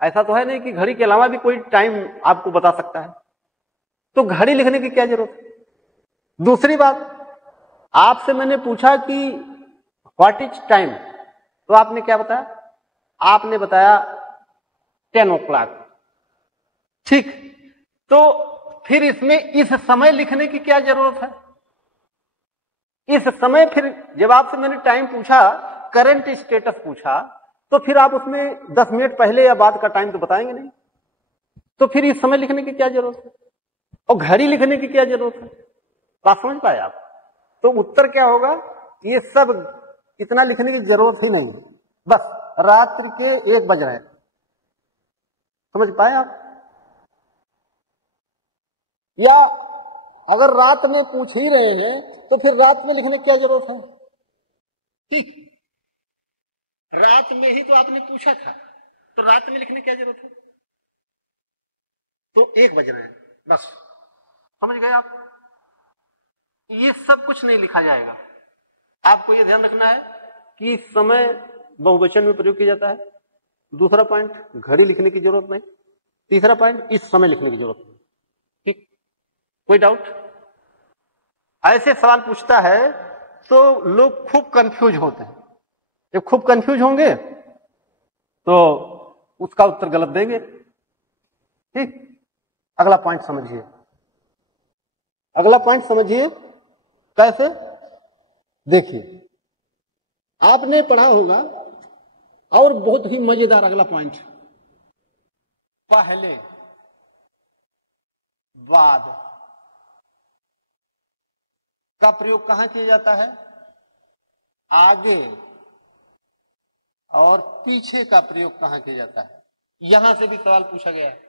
ऐसा तो है नहीं कि घड़ी के अलावा भी कोई टाइम आपको बता सकता है, तो घड़ी लिखने की क्या जरूरत है? दूसरी बात, आपसे मैंने पूछा कि व्हाट इज टाइम, तो आपने क्या बताया, आपने बताया 10 o'clock। ठीक, तो फिर इसमें इस समय लिखने की क्या जरूरत है? इस समय, फिर जब आपसे मैंने टाइम पूछा, करंट स्टेटस पूछा, तो फिर आप उसमें 10 मिनट पहले या बाद का टाइम तो बताएंगे नहीं, तो फिर इस समय लिखने की क्या जरूरत है और घड़ी लिखने की क्या जरूरत है? बात समझ पाए आप? तो उत्तर क्या होगा, ये सब इतना लिखने की जरूरत ही नहीं, बस रात्रि के 1 बज रहे हैं, समझ पाए आप? या अगर रात में पूछ ही रहे हैं तो फिर रात में लिखने की क्या जरूरत है? ठीक, रात में ही तो आपने पूछा था, तो रात में लिखने की क्या जरूरत है? तो 1 बज रहे हैं, बस समझ गए आप? ये सब कुछ नहीं लिखा जाएगा। आपको ये ध्यान रखना है कि समय बहुवचन में प्रयोग किया जाता है। दूसरा पॉइंट, घड़ी लिखने की जरूरत नहीं। तीसरा पॉइंट, इस समय लिखने की जरूरत नहीं। ठीक, कोई डाउट? ऐसे सवाल पूछता है तो लोग खूब कंफ्यूज होते हैं। जब खूब कंफ्यूज होंगे तो उसका उत्तर गलत देंगे। ठीक, अगला पॉइंट समझिए। अगला पॉइंट समझिए कैसे? देखिए, आपने पढ़ा होगा और बहुत ही मजेदार अगला पॉइंट, पहले बाद का प्रयोग कहां किया जाता है? आगे और पीछे का प्रयोग कहां किया जाता है? यहां से भी सवाल पूछा गया है।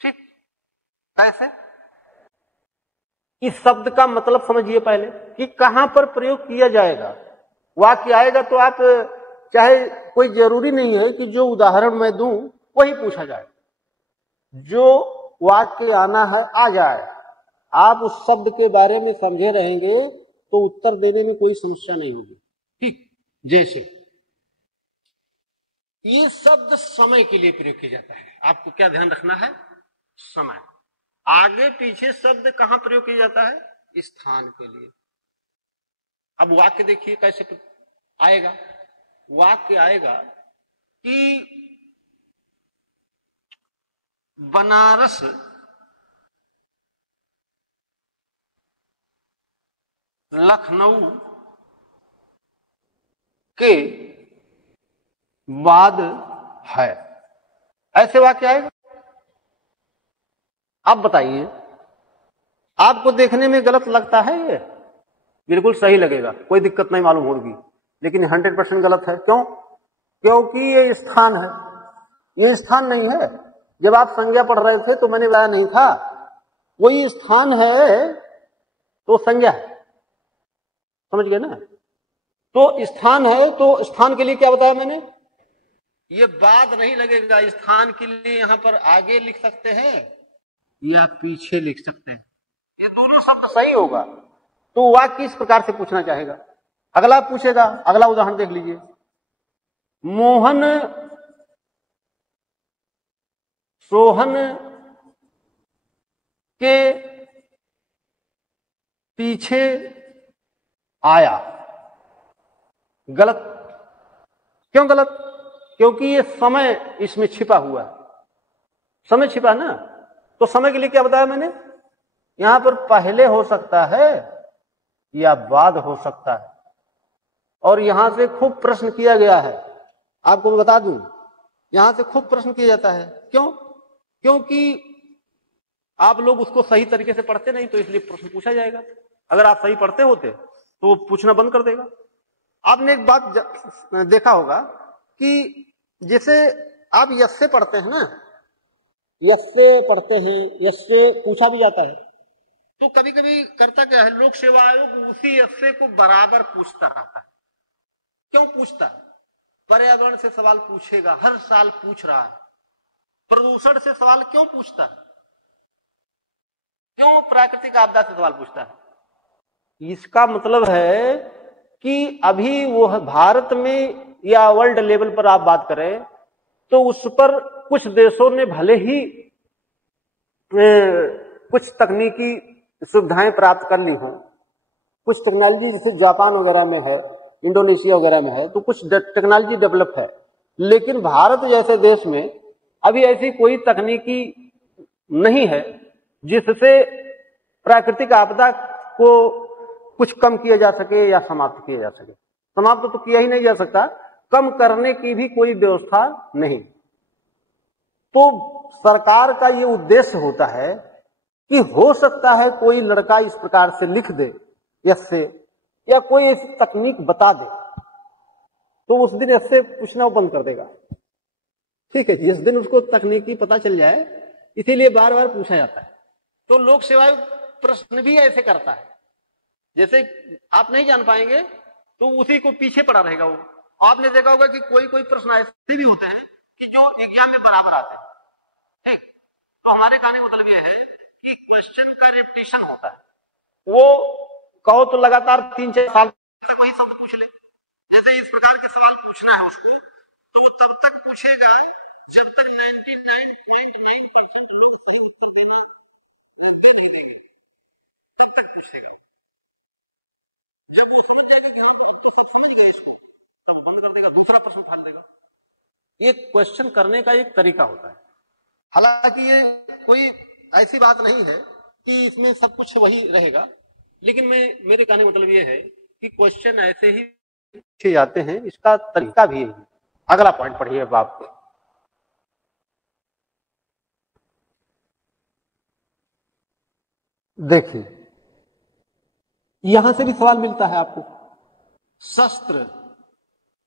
ठीक, कैसे? इस शब्द का मतलब समझिए पहले कि कहां पर प्रयोग किया जाएगा। वाक्य आएगा तो आप चाहे, कोई जरूरी नहीं है कि जो उदाहरण मैं दूं वही पूछा जाए, जो वाक्य आना है आ जाए। आप उस शब्द के बारे में समझे रहेंगे तो उत्तर देने में कोई समस्या नहीं होगी। ठीक, जैसे ये शब्द समय के लिए प्रयोग किया जाता है। आपको क्या ध्यान रखना है? समय। आगे पीछे शब्द कहां प्रयोग किया जाता है? स्थान के लिए। अब वाक्य देखिए कैसे आएगा। वाक्य आएगा कि बनारस लखनऊ के बाद है, ऐसे वाक्य आएगा। आप बताइए, आपको देखने में गलत लगता है? ये बिल्कुल सही लगेगा, कोई दिक्कत नहीं मालूम होगी, लेकिन 100% गलत है। क्यों? क्योंकि ये स्थान है, ये स्थान नहीं है। जब आप संज्ञा पढ़ रहे थे तो मैंने बताया नहीं था, कोई स्थान है तो संज्ञा है, समझ गए ना? तो स्थान है तो स्थान के लिए क्या बताया मैंने? ये बाद नहीं लगेगा। स्थान के लिए यहां पर आगे लिख सकते हैं या पीछे लिख सकते हैं, ये दोनों शब्द सही होगा। तो वाक्य इस प्रकार से पूछना चाहेगा। अगला पूछेगा, अगला उदाहरण देख लीजिए। मोहन सोहन के पीछे आया। गलत। क्यों गलत? क्योंकि ये समय इसमें छिपा हुआ है, समय छिपा ना। तो समय के लिए क्या बताया मैंने? यहां पर पहले हो सकता है या बाद हो सकता है। और यहां से खूब प्रश्न किया गया है, आपको मैं बता दूं, यहां से खूब प्रश्न किया जाता है। क्यों? क्योंकि आप लोग उसको सही तरीके से पढ़ते नहीं, तो इसलिए प्रश्न पूछा जाएगा। अगर आप सही पढ़ते होते तो वो पूछना बंद कर देगा। आपने एक बात देखा होगा कि जैसे आप यस से पढ़ते हैं ना, यस से पढ़ते हैं, यस से पूछा भी जाता है, तो कभी कभी करता क्या है, लोक सेवा आयोग उसी यस से को बराबर पूछता रहता है। क्यों पूछता? पर्यावरण से सवाल पूछेगा, हर साल पूछ रहा है। प्रदूषण से सवाल क्यों पूछता है? क्यों प्राकृतिक आपदा से सवाल पूछता है? इसका मतलब है कि अभी वो भारत में या वर्ल्ड लेवल पर आप बात करें तो उस पर कुछ देशों ने भले ही कुछ तकनीकी सुविधाएं प्राप्त कर ली हों, कुछ टेक्नोलॉजी जैसे जापान वगैरह में है, इंडोनेशिया वगैरह में है, तो कुछ टेक्नोलॉजी डेवलप है। लेकिन भारत जैसे देश में अभी ऐसी कोई तकनीकी नहीं है जिससे प्राकृतिक आपदा को कुछ कम किया जा सके या समाप्त किया जा सके। समाप्त तो किया ही नहीं जा सकता, कम करने की भी कोई व्यवस्था नहीं। तो सरकार का ये उद्देश्य होता है कि हो सकता है कोई लड़का इस प्रकार से लिख दे यस से, या कोई ऐसी तकनीक बता दे तो उस दिन ऐसे पूछना वो बंद कर देगा। ठीक है, जिस दिन उसको तकनीकी पता चल जाए, इसीलिए बार बार पूछा जाता है। तो लोक सेवा आयोग प्रश्न भी ऐसे करता है, जैसे आप नहीं जान पाएंगे तो उसी को पीछे पड़ा रहेगा वो। आपने देखा होगा कि कोई कोई प्रश्न ऐसे भी होते हैं कि जो एग्जाम में बराबर आते हैं। ठीक, तो हमारे कहने का मतलब यह है कि क्वेश्चन का रिपीटिशन होता है। वो कहो तो लगातार 3-4 साल वही सब पूछ ले, जैसे इस प्रकार के सवाल पूछना है उसको, तो वो तब तक पूछेगा जब तक 99 ये क्वेश्चन करने का एक तरीका होता है। हालांकि ये कोई ऐसी बात नहीं है कि इसमें सब कुछ वही रहेगा, लेकिन मेरे कहने का मतलब ये है कि क्वेश्चन ऐसे ही पूछे जाते हैं, इसका तरीका भी यही है। अगला पॉइंट पढ़िए अब आप। देखिए, यहां से भी सवाल मिलता है आपको, शस्त्र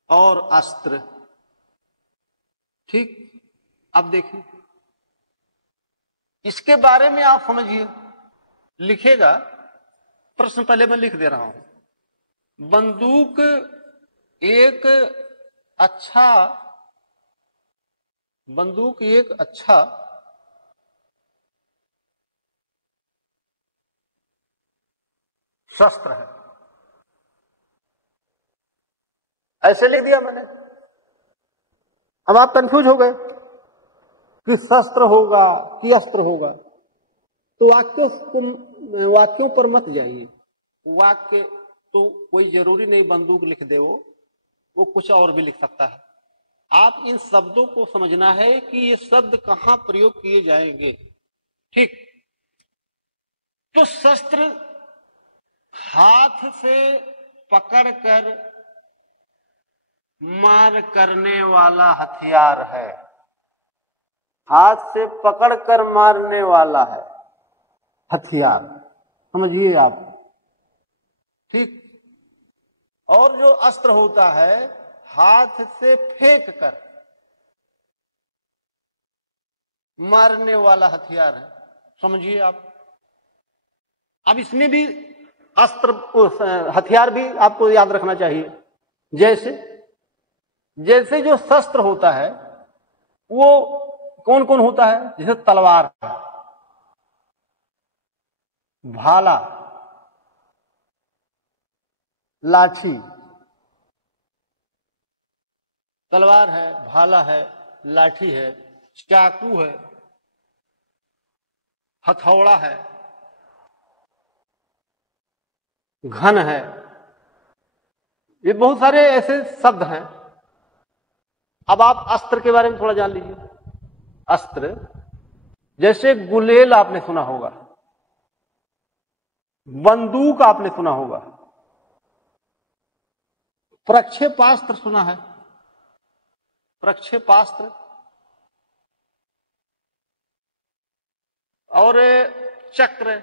और अस्त्र। ठीक, अब देखिए इसके बारे में आप समझिए। लिखेगा, प्रश्न पहले मैं लिख दे रहा हूं। बंदूक एक अच्छा शस्त्र है, ऐसे लिख दिया मैंने। अब आप कंफ्यूज हो गए कि शस्त्र होगा कि अस्त्र होगा, तो वाक्यों पर मत जाइए। वाक्य तो कोई जरूरी नहीं बंदूक लिख दे, वो कुछ और भी लिख सकता है। आप इन शब्दों को समझना है कि ये शब्द कहां प्रयोग किए जाएंगे। ठीक, तो शस्त्र हाथ से पकड़कर मार करने वाला हथियार है। हाथ से पकड़कर मारने वाला है हथियार, समझिए आप। ठीक, और जो अस्त्र होता है हाथ से फेंक कर मारने वाला हथियार है, समझिए आप। अब इसमें भी अस्त्र हथियार भी आपको याद रखना चाहिए। जैसे जो शस्त्र होता है वो कौन कौन होता है, जैसे तलवार, भाला, लाठी। तलवार है, भाला है, लाठी है, चाकू है, हथौड़ा है, घन है। ये बहुत सारे ऐसे शब्द हैं। अब आप अस्त्र के बारे में थोड़ा जान लीजिए। अस्त्र जैसे गुलेल आपने सुना होगा, बंदूक आपने सुना होगा, प्रक्षेपास्त्र सुना है, प्रक्षेपास्त्र, और चक्र,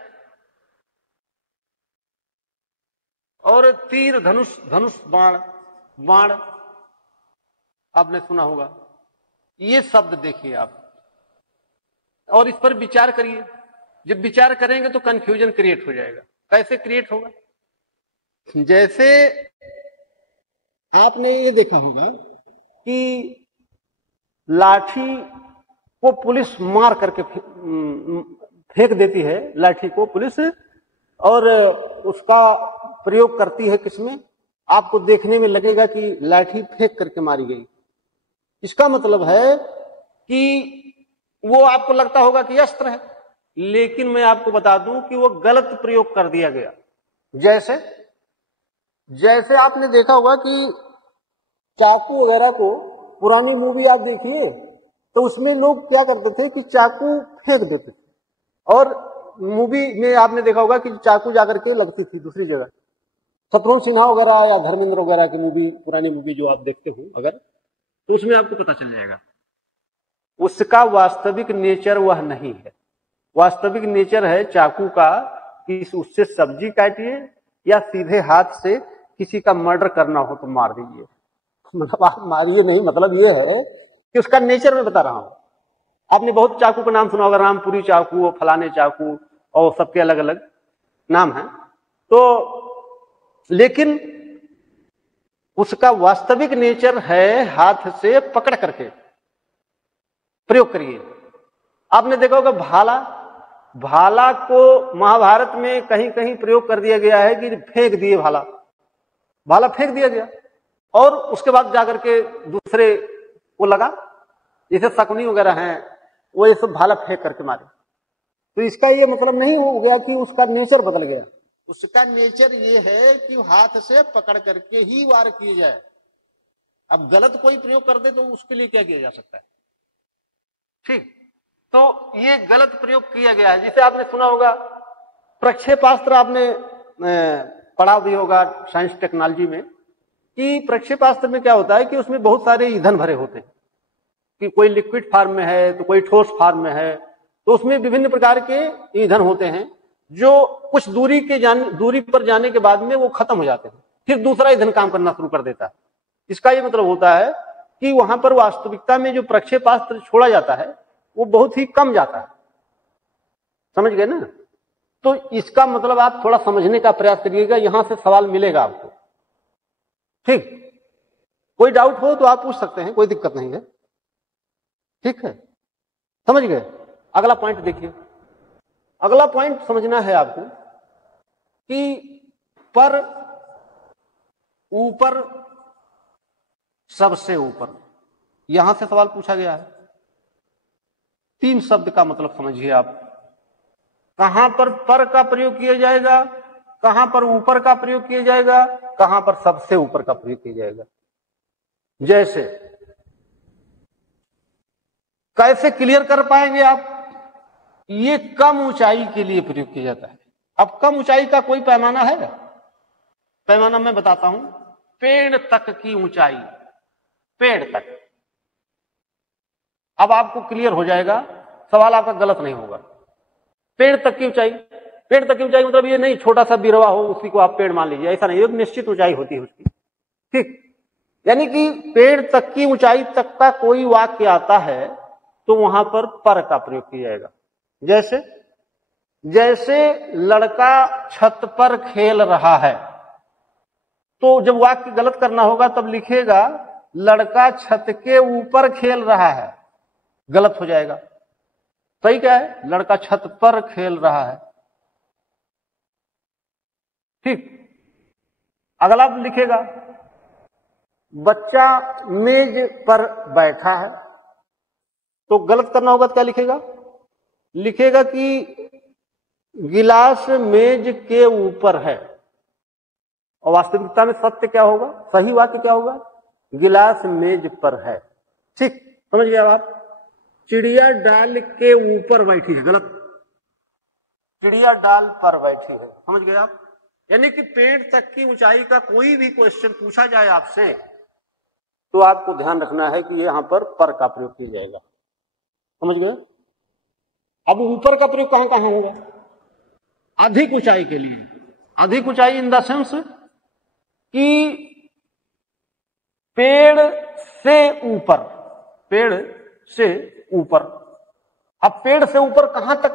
और तीर, धनुष, बाण आपने सुना होगा। ये शब्द देखिए आप और इस पर विचार करिए। जब विचार करेंगे तो कंफ्यूजन क्रिएट हो जाएगा। कैसे क्रिएट होगा? जैसे आपने ये देखा होगा कि लाठी को पुलिस मार करके फेंक देती है, लाठी को पुलिस, और उसका प्रयोग करती है किसमें? आपको देखने में लगेगा कि लाठी फेंक करके मारी गई। इसका मतलब है कि वो आपको लगता होगा कि अस्त्र है, लेकिन मैं आपको बता दूं कि वो गलत प्रयोग कर दिया गया। जैसे आपने देखा होगा कि चाकू वगैरह को, पुरानी मूवी आप देखिए तो उसमें लोग क्या करते थे कि चाकू फेंक देते थे, और मूवी में आपने देखा होगा कि चाकू जाकर के लगती थी दूसरी जगह। शत्रुघ्न सिन्हा वगैरह या धर्मेंद्र वगैरह की मूवी, पुरानी मूवी जो आप देखते हो अगर, तो उसमें आपको पता चल जाएगा उसका वास्तविक नेचर वह नहीं है। वास्तविक नेचर है चाकू का कि उससे सब्जी काटिए या सीधे हाथ से किसी का मर्डर करना हो तो मार दीजिए। मतलब आप मारिए नहीं, मतलब ये है कि उसका नेचर मैं बता रहा हूं। आपने बहुत चाकू का नाम सुना होगा, रामपुरी चाकू और फलाने चाकू, और सबके अलग अलग नाम है। तो लेकिन उसका वास्तविक नेचर है हाथ से पकड़ करके प्रयोग करिए। आपने देखा होगा भाला, भाला को महाभारत में कहीं कहीं प्रयोग कर दिया गया है कि फेंक दिए भाला, भाला फेंक दिया गया और उसके बाद जाकर के दूसरे वो लगा, जैसे शकुनी वगैरह हैं वो ये सब भाला फेंक करके मारे। तो इसका ये मतलब नहीं हो गया कि उसका नेचर बदल गया, उसका नेचर ये है कि हाथ से पकड़ करके ही वार किए जाए। अब गलत कोई प्रयोग कर दे तो उसके लिए क्या किया जा सकता है? ठीक, तो ये गलत प्रयोग किया गया है। जिसे आपने सुना होगा प्रक्षेपास्त्र, आपने पढ़ा भी होगा साइंस टेक्नोलॉजी में कि प्रक्षेपास्त्र में क्या होता है कि उसमें बहुत सारे ईंधन भरे होते हैं, कि कोई लिक्विड फॉर्म में है तो कोई ठोस फॉर्म में है, तो उसमें विभिन्न प्रकार के ईंधन होते हैं जो कुछ दूरी पर जाने के बाद में वो खत्म हो जाते हैं, फिर दूसरा ईंधन काम करना शुरू कर देता है। इसका ये मतलब होता है कि वहां पर वास्तविकता में जो प्रक्षेपास्त्र छोड़ा जाता है वो बहुत ही कम जाता है। समझ गए ना? तो इसका मतलब आप थोड़ा समझने का प्रयास करिएगा, यहां से सवाल मिलेगा आपको। ठीक, कोई डाउट हो तो आप पूछ सकते हैं, कोई दिक्कत नहीं है। ठीक है, समझ गए? अगला पॉइंट देखिए। अगला पॉइंट समझना है आपको कि पर, ऊपर, सबसे ऊपर, यहां से सवाल पूछा गया है। 3 शब्द का मतलब समझिए आप। कहां पर का प्रयोग किया जाएगा, कहां पर ऊपर का प्रयोग किया जाएगा, कहां पर सबसे ऊपर का प्रयोग किया जाएगा। जैसे कैसे क्लियर कर पाएंगे आप? ये कम ऊंचाई के लिए प्रयोग किया जाता है। अब कम ऊंचाई का कोई पैमाना है? पैमाना मैं बताता हूं, पेड़ तक की ऊंचाई, पेड़ तक। अब आपको क्लियर हो जाएगा, सवाल आपका गलत नहीं होगा। पेड़ तक की ऊंचाई, पेड़ तक की ऊंचाई मतलब ये नहीं छोटा सा बिरवा हो उसी को आप पेड़ मान लीजिए, ऐसा नहीं, एक निश्चित ऊंचाई होती है उसकी। ठीक, यानी कि पेड़ तक की ऊंचाई तक का कोई वाक्य आता है तो वहां पर का प्रयोग किया जाएगा। जैसे लड़का छत पर खेल रहा है, तो जब वाक्य गलत करना होगा तब लिखेगा लड़का छत के ऊपर खेल रहा है, गलत हो जाएगा। सही क्या है? लड़का छत पर खेल रहा है। ठीक, अगला लिखेगा बच्चा मेज पर बैठा है, तो गलत करना होगा तो क्या लिखेगा? लिखेगा कि गिलास मेज के ऊपर है, और वास्तविकता में सत्य क्या होगा, सही वाक्य क्या होगा? गिलास मेज पर है। ठीक, समझ गए आप? चिड़िया डाल के ऊपर बैठी है, गलत, चिड़िया डाल पर बैठी है। समझ गए आप? यानी कि पेड़ तक की ऊंचाई का कोई भी क्वेश्चन पूछा जाए आपसे तो आपको ध्यान रखना है कि यहां पर का प्रयोग किया जाएगा। समझ गए? अब ऊपर का प्रयोग कहां कहां होगा? अधिक ऊंचाई के लिए। अधिक ऊंचाई इन द सेंस कि पेड़ से ऊपर, पेड़ से ऊपर। अब पेड़ से ऊपर कहां तक?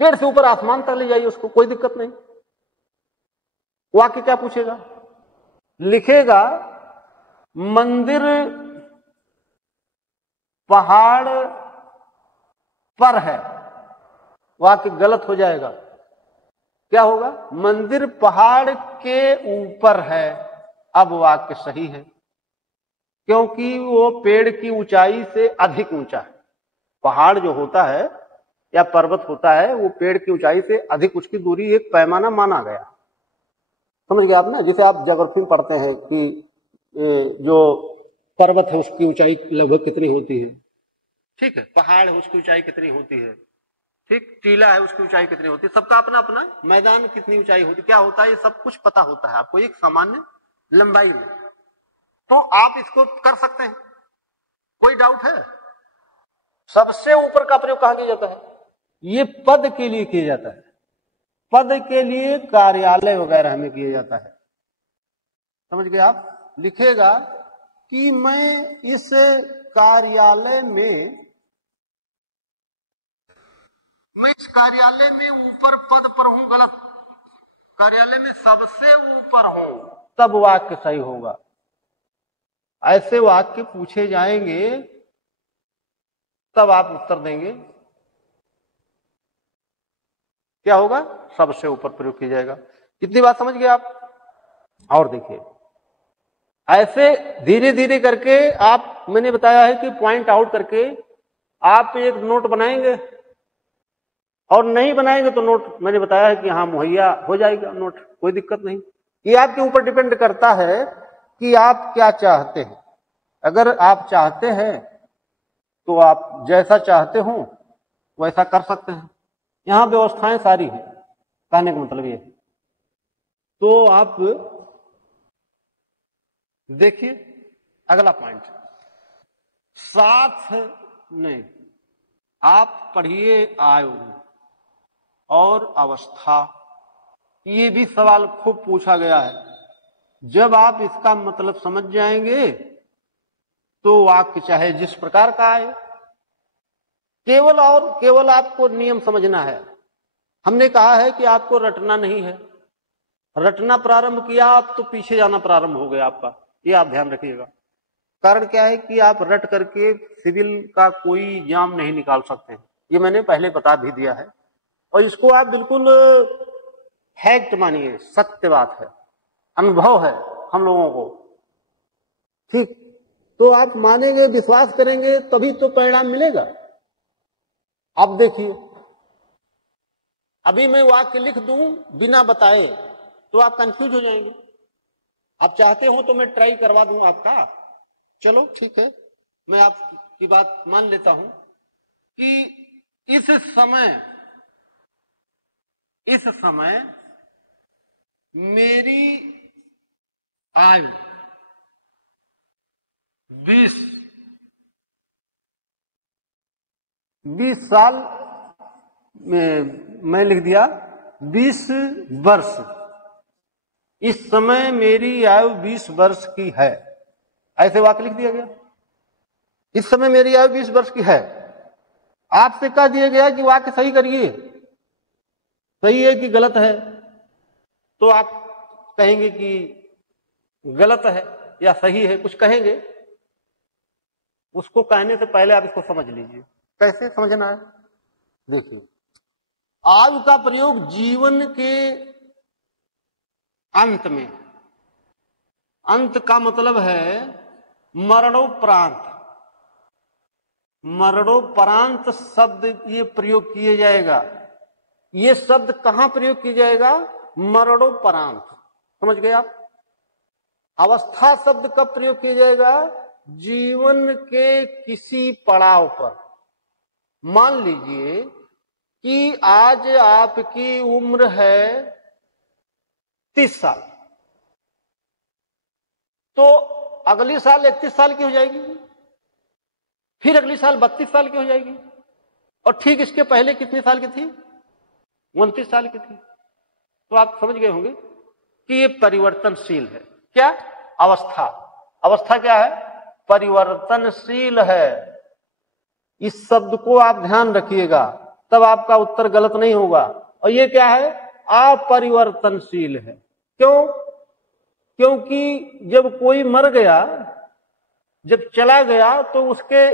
पेड़ से ऊपर आसमान तक ले जाइए उसको, कोई दिक्कत नहीं। वाक्य क्या पूछेगा? लिखेगा मंदिर पहाड़ पर है, वाक्य गलत हो जाएगा। क्या होगा? मंदिर पहाड़ के ऊपर है। अब वाक्य सही है, क्योंकि वो पेड़ की ऊंचाई से अधिक ऊंचा है। पहाड़ जो होता है या पर्वत होता है वो पेड़ की ऊंचाई से अधिक, उसकी दूरी एक पैमाना माना गया। समझ गए आप ना? जिसे आप ज्योग्राफी में पढ़ते हैं कि जो पर्वत है उसकी ऊंचाई लगभग कितनी होती है। ठीक है, पहाड़ है उसकी ऊंचाई कितनी होती है, ठीक, टीला है उसकी ऊंचाई कितनी होती है, सबका अपना अपना, मैदान कितनी ऊंचाई होती है, क्या होता है, ये सब कुछ पता होता है आपको एक सामान्य लंबाई में। तो आप इसको कर सकते हैं, कोई डाउट है? सबसे ऊपर का प्रयोग कहां किया जाता है? ये पद के लिए किया जाता है। पद के लिए कार्यालय वगैरह में किया जाता है। समझ गए आप? लिखेगा कि मैं इस कार्यालय में ऊपर पद पर हूं, गलत। कार्यालय में सबसे ऊपर हूं, तब वाक्य सही होगा। ऐसे वाक्य पूछे जाएंगे तब आप उत्तर देंगे। क्या होगा? सबसे ऊपर प्रयोग किया जाएगा। कितनी बात समझ गए आप? और देखिए, ऐसे धीरे धीरे करके आप, मैंने बताया है कि पॉइंट आउट करके आप एक नोट बनाएंगे, और नहीं बनाएंगे तो नोट मैंने बताया है कि हाँ मुहैया हो जाएगा नोट, कोई दिक्कत नहीं। ये आपके ऊपर डिपेंड करता है कि आप क्या चाहते हैं। अगर आप चाहते हैं तो आप जैसा चाहते हो वैसा कर सकते हैं। यहां व्यवस्थाएं सारी हैं, कहने का मतलब ये है। तो आप देखिए अगला पॉइंट, साथ नहीं, आप पढ़िए आयु और अवस्था। ये भी सवाल खूब पूछा गया है। जब आप इसका मतलब समझ जाएंगे तो वाक्य चाहे जिस प्रकार का आए, केवल और केवल आपको नियम समझना है। हमने कहा है कि आपको रटना नहीं है। रटना प्रारंभ किया आप तो पीछे जाना प्रारंभ हो गया आपका, ये आप ध्यान रखिएगा। कारण क्या है कि आप रट करके सिविल का कोई एग्जाम नहीं निकाल सकते हैं, ये मैंने पहले बता भी दिया है। और इसको आप बिल्कुल फैक्ट मानिए, सत्य बात है, अनुभव है हम लोगों को, ठीक। तो आप मानेंगे, विश्वास करेंगे, तभी तो परिणाम मिलेगा। अब देखिए, अभी मैं वाक्य लिख दूं बिना बताए तो आप कंफ्यूज हो जाएंगे। आप चाहते हो तो मैं ट्राई करवा दूं आपका, चलो ठीक है, मैं आपकी बात मान लेता हूं कि इस समय मेरी आयु 20 साल में, मैं लिख दिया 20 वर्ष। इस समय मेरी आयु 20 वर्ष की है, ऐसे वाक्य लिख दिया गया। इस समय मेरी आयु 20 वर्ष की है। आपसे कह दिया गया कि वाक्य सही करिए, सही है कि गलत है, तो आप कहेंगे कि गलत है या सही है, कुछ कहेंगे। उसको कहने से पहले आप इसको समझ लीजिए। कैसे समझना है? देखिए, आयु का प्रयोग जीवन के अंत में, अंत का मतलब है मरणोपरांत। मरणोपरांत शब्द ये प्रयोग किया जाएगा। ये शब्द कहां प्रयोग किया जाएगा? मरणोपरांत। समझ गए आप? अवस्था शब्द कब प्रयोग किया जाएगा? जीवन के किसी पड़ाव पर। मान लीजिए कि आज आपकी उम्र है 30 साल, तो अगली साल 31 साल की हो जाएगी, फिर अगली साल 32 साल की हो जाएगी, और ठीक इसके पहले कितने साल की थी? 29 साल की थी। तो आप समझ गए होंगे कि ये परिवर्तनशील है। क्या? अवस्था। अवस्था क्या है? परिवर्तनशील है। इस शब्द को आप ध्यान रखिएगा, तब आपका उत्तर गलत नहीं होगा। और ये क्या है? अपरिवर्तनशील है। क्यों? क्योंकि जब कोई मर गया, जब चला गया, तो उसके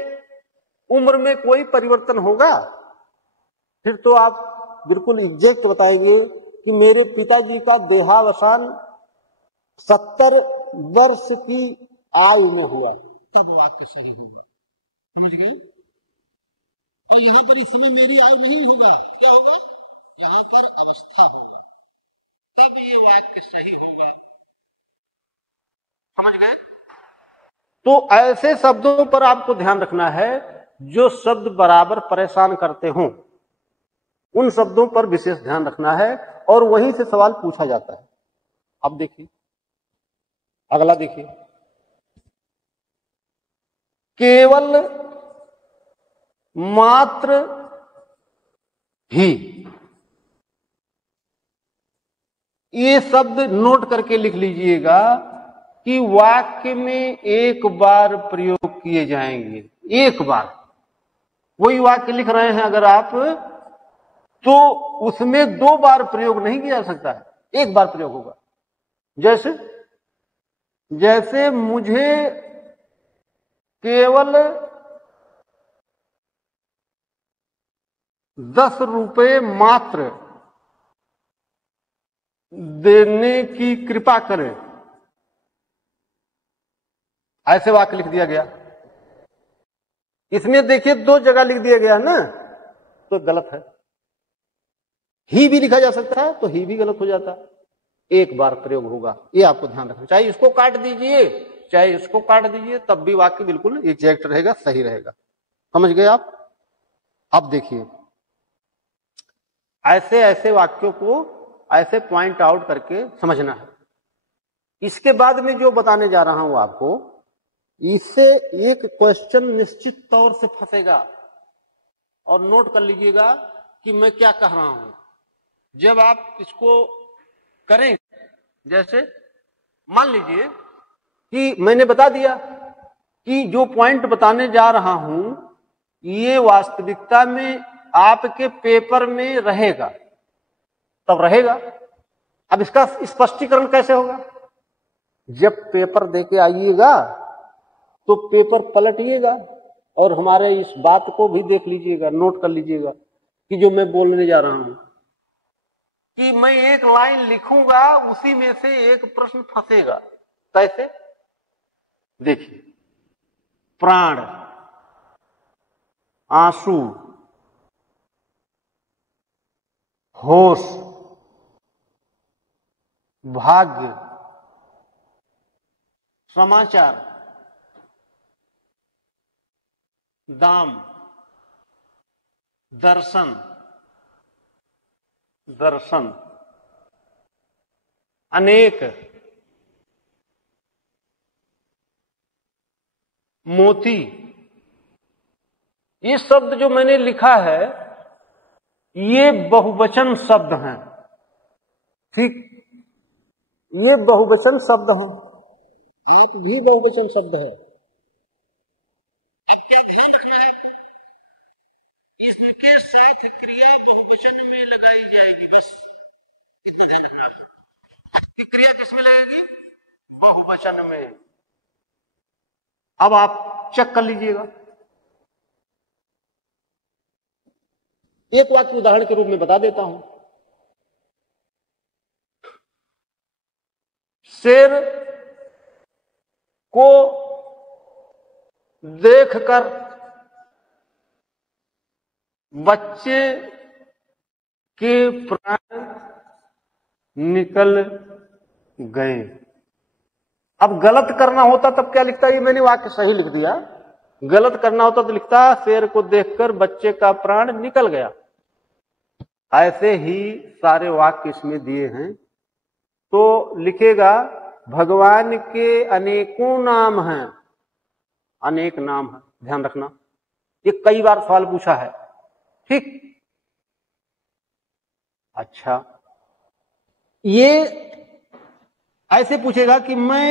उम्र में कोई परिवर्तन होगा? फिर तो आप बिल्कुल एग्जैक्ट बताएंगे कि मेरे पिताजी का देहावसान 70 वर्ष की आयु में हुआ, तब वाक्य सही होगा। समझ गए? और यहां पर इस समय मेरी आयु नहीं होगा, क्या होगा? यहां पर अवस्था होगा, तब ये वाक्य सही होगा। समझ गए? तो ऐसे शब्दों पर आपको ध्यान रखना है जो शब्द बराबर परेशान करते हों, उन शब्दों पर विशेष ध्यान रखना है, और वहीं से सवाल पूछा जाता है। अब देखिए अगला, देखिए, केवल मात्र ही। ये शब्द नोट करके लिख लीजिएगा कि वाक्य में एक बार प्रयोग किए जाएंगे। एक बार वही वाक्य लिख रहे हैं अगर आप, तो उसमें दो बार प्रयोग नहीं किया जा सकता है, एक बार प्रयोग होगा। जैसे जैसे मुझे केवल 10 रुपए मात्र देने की कृपा करें, ऐसे वाक्य लिख दिया गया। इसमें देखिए दो जगह लिख दिया गया ना, तो गलत है। ही भी लिखा जा सकता है तो ही भी गलत हो जाता है। एक बार प्रयोग होगा, ये आपको ध्यान रखना। चाहे इसको काट दीजिए चाहे इसको काट दीजिए, तब भी वाक्य बिल्कुल एग्जैक्ट रहेगा, सही रहेगा। समझ गए आप? अब देखिए ऐसे ऐसे वाक्यों को ऐसे पॉइंट आउट करके समझना है। इसके बाद में जो बताने जा रहा हूं आपको, इससे एक क्वेश्चन निश्चित तौर से फंसेगा, और नोट कर लीजिएगा कि मैं क्या कह रहा हूं। जब आप इसको करें, जैसे मान लीजिए कि मैंने बता दिया कि जो पॉइंट बताने जा रहा हूं ये वास्तविकता में आपके पेपर में रहेगा, तब रहेगा। अब इसका स्पष्टीकरण कैसे होगा? जब पेपर देके आइएगा तो पेपर पलटिएगा और हमारे इस बात को भी देख लीजिएगा, नोट कर लीजिएगा कि जो मैं बोलने जा रहा हूं, कि मैं एक लाइन लिखूंगा उसी में से एक प्रश्न फंसेगा। कैसे? देखिए, प्राण, आंसू, होश, भाग्य, समाचार, दाम, दर्शन, दर्शन, अनेक, मोती। ये शब्द जो मैंने लिखा है ये बहुवचन शब्द हैं, ठीक? ये बहुवचन शब्द हैं, आप भी बहुवचन शब्द है। इसके साथ क्रिया बहुवचन में लगाई जाएगी, बस क्रिया किसमें लगेगी? बहुवचन में। अब आप चेक कर लीजिएगा। एक वाक्य उदाहरण के रूप में बता देता हूं। शेर को देखकर बच्चे के प्राण निकल गए। अब गलत करना होता तब क्या लिखता? ये मैंने वाक्य सही लिख दिया। गलत करना होता तो लिखता शेर को देखकर बच्चे का प्राण निकल गया। ऐसे ही सारे वाक्य इसमें दिए हैं, तो लिखेगा भगवान के अनेकों नाम हैं। अनेक नाम है, ध्यान रखना, ये कई बार सवाल पूछा है, ठीक? अच्छा, ये ऐसे पूछेगा कि मैं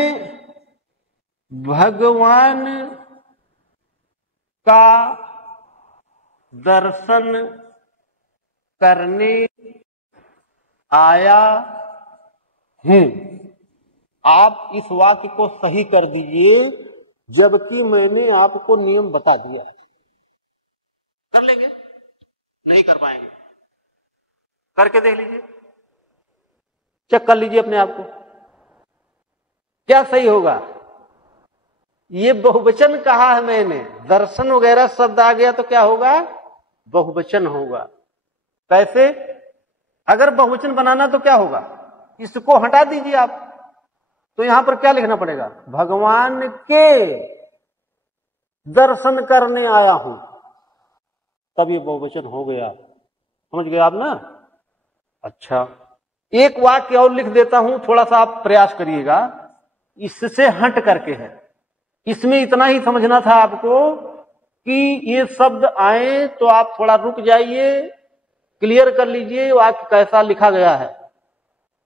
भगवान का दर्शन करने आया हूं। आप इस वाक्य को सही कर दीजिए, जबकि मैंने आपको नियम बता दिया है। कर लेंगे? नहीं कर पाएंगे। करके देख लीजिए, चेक कर लीजिए अपने आप को, क्या सही होगा। ये बहुवचन कहा है मैंने, दर्शन वगैरह शब्द आ गया तो क्या होगा? बहुवचन होगा। कैसे? अगर बहुवचन बनाना तो क्या होगा? इसको हटा दीजिए आप, तो यहां पर क्या लिखना पड़ेगा? भगवान के दर्शन करने आया हूं, तब ये बहुवचन हो गया। समझ गए आप ना? अच्छा, एक वाक्य और लिख देता हूं, थोड़ा सा आप प्रयास करिएगा, इससे हट करके है। इसमें इतना ही समझना था आपको कि ये शब्द आए तो आप थोड़ा रुक जाइए, क्लियर कर लीजिए वाक्य कैसा लिखा गया है।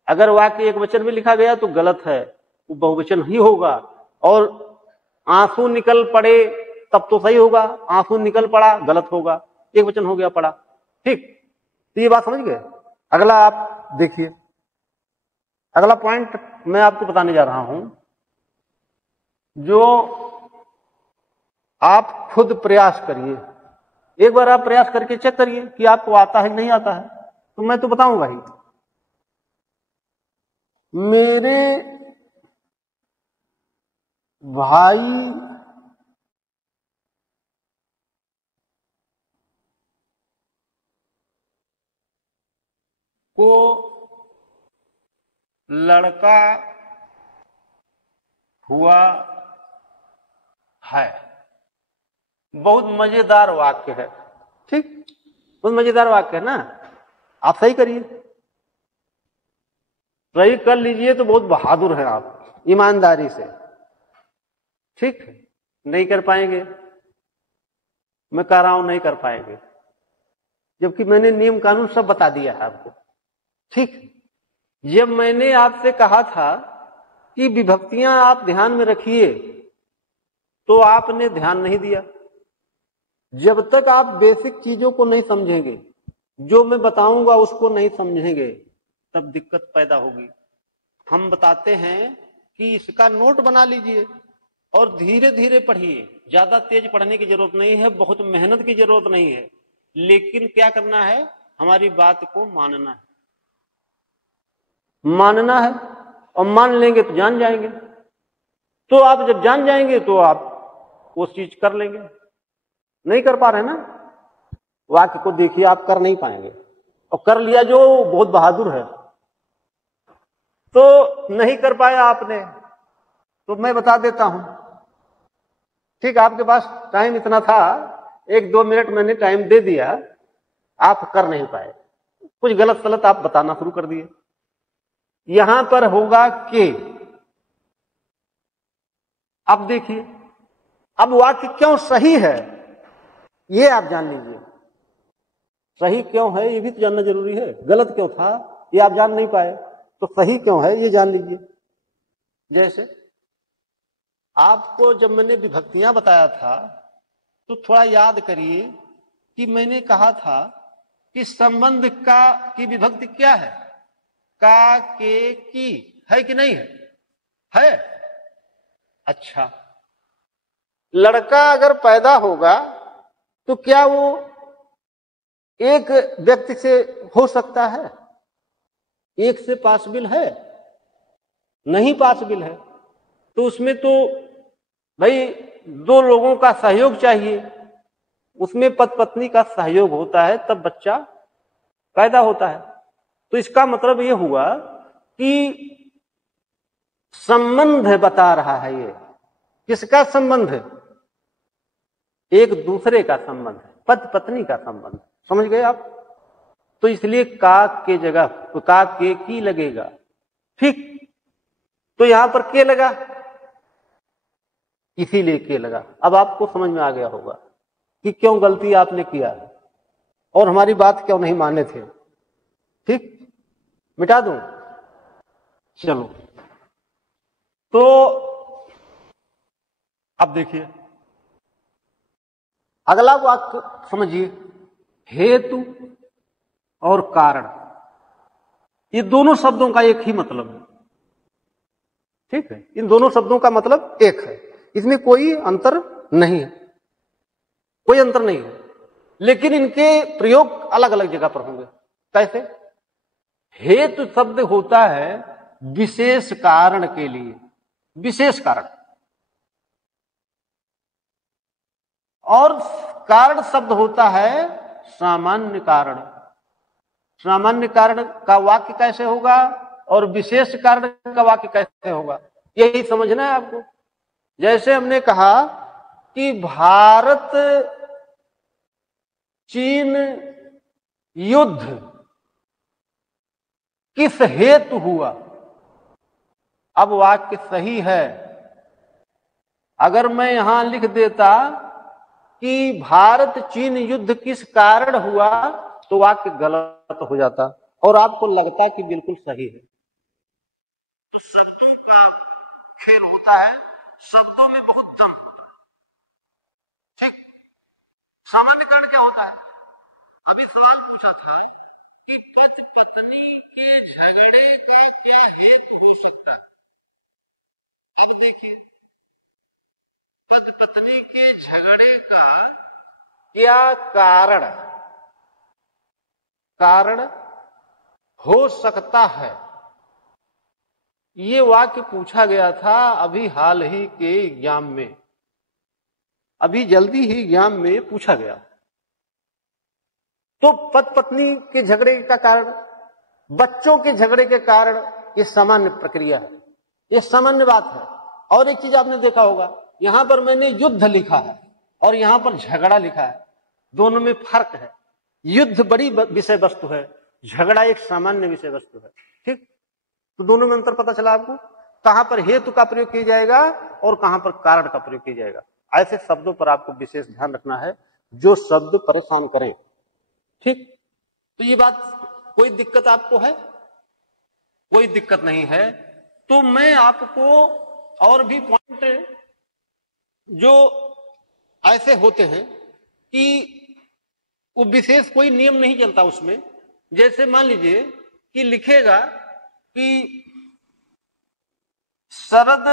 अगर वाक्य एक वचन में लिखा गया तो गलत है, वो बहुवचन ही होगा। और आंसू निकल पड़े तब तो सही होगा, आंसू निकल पड़ा गलत होगा, एक वचन हो गया पड़ा। ठीक, तो ये बात समझ गए। अगला आप देखिए, अगला पॉइंट मैं आपको बताने जा रहा हूं, जो आप खुद प्रयास करिए। एक बार आप प्रयास करके चेक करिए कि आपको आता है कि नहीं आता है, तो मैं तो बताऊंगा ही। मेरे भाई को लड़का हुआ है। बहुत मजेदार वाक्य है, ठीक, बहुत मजेदार वाक्य है ना। आप सही करिए, सही कर लीजिए तो बहुत बहादुर हैं आप, ईमानदारी से। ठीक, नहीं कर पाएंगे, मैं कह रहा हूं नहीं कर पाएंगे, जबकि मैंने नियम कानून सब बता दिया है आपको। ठीक, जब मैंने आपसे कहा था कि विभक्तियां आप ध्यान में रखिए, तो आपने ध्यान नहीं दिया। जब तक आप बेसिक चीजों को नहीं समझेंगे, जो मैं बताऊंगा उसको नहीं समझेंगे, तब दिक्कत पैदा होगी। हम बताते हैं कि इसका नोट बना लीजिए और धीरे धीरे पढ़िए, ज्यादा तेज पढ़ने की जरूरत नहीं है, बहुत मेहनत की जरूरत नहीं है, लेकिन क्या करना है, हमारी बात को मानना है, मानना है। और मान लेंगे तो जान जाएंगे। तो आप जब जान जाएंगे तो आप वो चीज कर लेंगे। नहीं कर पा रहे ना, वाक्य को देखिए, आप कर नहीं पाएंगे। और कर लिया जो बहुत बहादुर है, तो नहीं कर पाया आपने, तो मैं बता देता हूं। ठीक, आपके पास टाइम इतना था, 1-2 मिनट मैंने टाइम दे दिया, आप कर नहीं पाए, कुछ गलत सलत आप बताना शुरू कर दिए। यहां पर होगा के। अब देखिए, अब वाक्य क्यों सही है ये आप जान लीजिए। सही क्यों है ये भी तो जानना जरूरी है। गलत क्यों था ये आप जान नहीं पाए, तो सही क्यों है ये जान लीजिए। जैसे आपको जब मैंने विभक्तियां बताया था, तो थोड़ा याद करिए कि मैंने कहा था कि संबंध का की विभक्ति क्या है, का, के, की, है कि नहीं है? है। अच्छा, लड़का अगर पैदा होगा तो क्या वो एक व्यक्ति से हो सकता है? एक से पॉसिबल है? नहीं पॉसिबल है। तो उसमें तो भाई 2 लोगों का सहयोग चाहिए, उसमें पति पत्नी का सहयोग होता है, तब बच्चा पैदा होता है। तो इसका मतलब ये हुआ कि संबंध बता रहा है। ये किसका संबंध है? एक दूसरे का संबंध, पति पत्नी का संबंध। समझ गए आप? तो इसलिए का के जगह तो का के की लगेगा। ठीक, तो यहां पर के लगा, इसीलिए के लगा। अब आपको समझ में आ गया होगा कि क्यों गलती आपने किया और हमारी बात क्यों नहीं माने थे। ठीक, मिटा दूं? चलो, तो अब देखिए अगला वाक्य समझिए। हेतु और कारण, ये दोनों शब्दों का एक ही मतलब है। ठीक है, इन दोनों शब्दों का मतलब एक है, इसमें कोई अंतर नहीं है, कोई अंतर नहीं है, लेकिन इनके प्रयोग अलग अलग जगह पर होंगे। कैसे? हेतु शब्द होता है विशेष कारण के लिए, विशेष कारण, और कारण शब्द होता है सामान्य कारण। सामान्य कारण का वाक्य कैसे होगा और विशेष कारण का वाक्य कैसे होगा, यही समझना है आपको। जैसे हमने कहा कि भारत चीन युद्ध किस हेतु हुआ। अब वाक्य सही है। अगर मैं यहां लिख देता कि भारत चीन युद्ध किस कारण हुआ, तो वाक्य गलत हो जाता और आपको लगता कि बिल्कुल सही है। तो शब्दों का खेल होता है, शब्दों में बहुत दम होता है। ठीक, सामान्यकरण क्या होता है? अभी सवाल पूछा था कि पति पत्नी के झगड़े का क्या हेतु हो सकता है। अब देखिए, पति पत्नी के झगड़े का क्या कारण हो सकता है, ये वाक्य पूछा गया था अभी हाल ही के एग्जाम में, अभी जल्दी ही एग्जाम में पूछा गया। तो पति पत्नी के झगड़े का कारण, बच्चों के झगड़े के कारण, ये सामान्य प्रक्रिया है, ये सामान्य बात है। और एक चीज आपने देखा होगा, यहां पर मैंने युद्ध लिखा है और यहां पर झगड़ा लिखा है, दोनों में फर्क है। युद्ध बड़ी विषय वस्तु है, झगड़ा एक सामान्य विषय वस्तु है। ठीक, तो दोनों में अंतर पता चला आपको, कहां पर हेतु का प्रयोग किया जाएगा और कहां पर कारण का प्रयोग किया जाएगा। ऐसे शब्दों पर आपको विशेष ध्यान रखना है जो शब्द परेशान करें। ठीक, तो ये बात, कोई दिक्कत आपको है? कोई दिक्कत नहीं है। तो मैं आपको और भी पॉइंट जो ऐसे होते हैं कि वो विशेष कोई नियम नहीं चलता उसमें, जैसे मान लीजिए कि लिखेगा कि शरद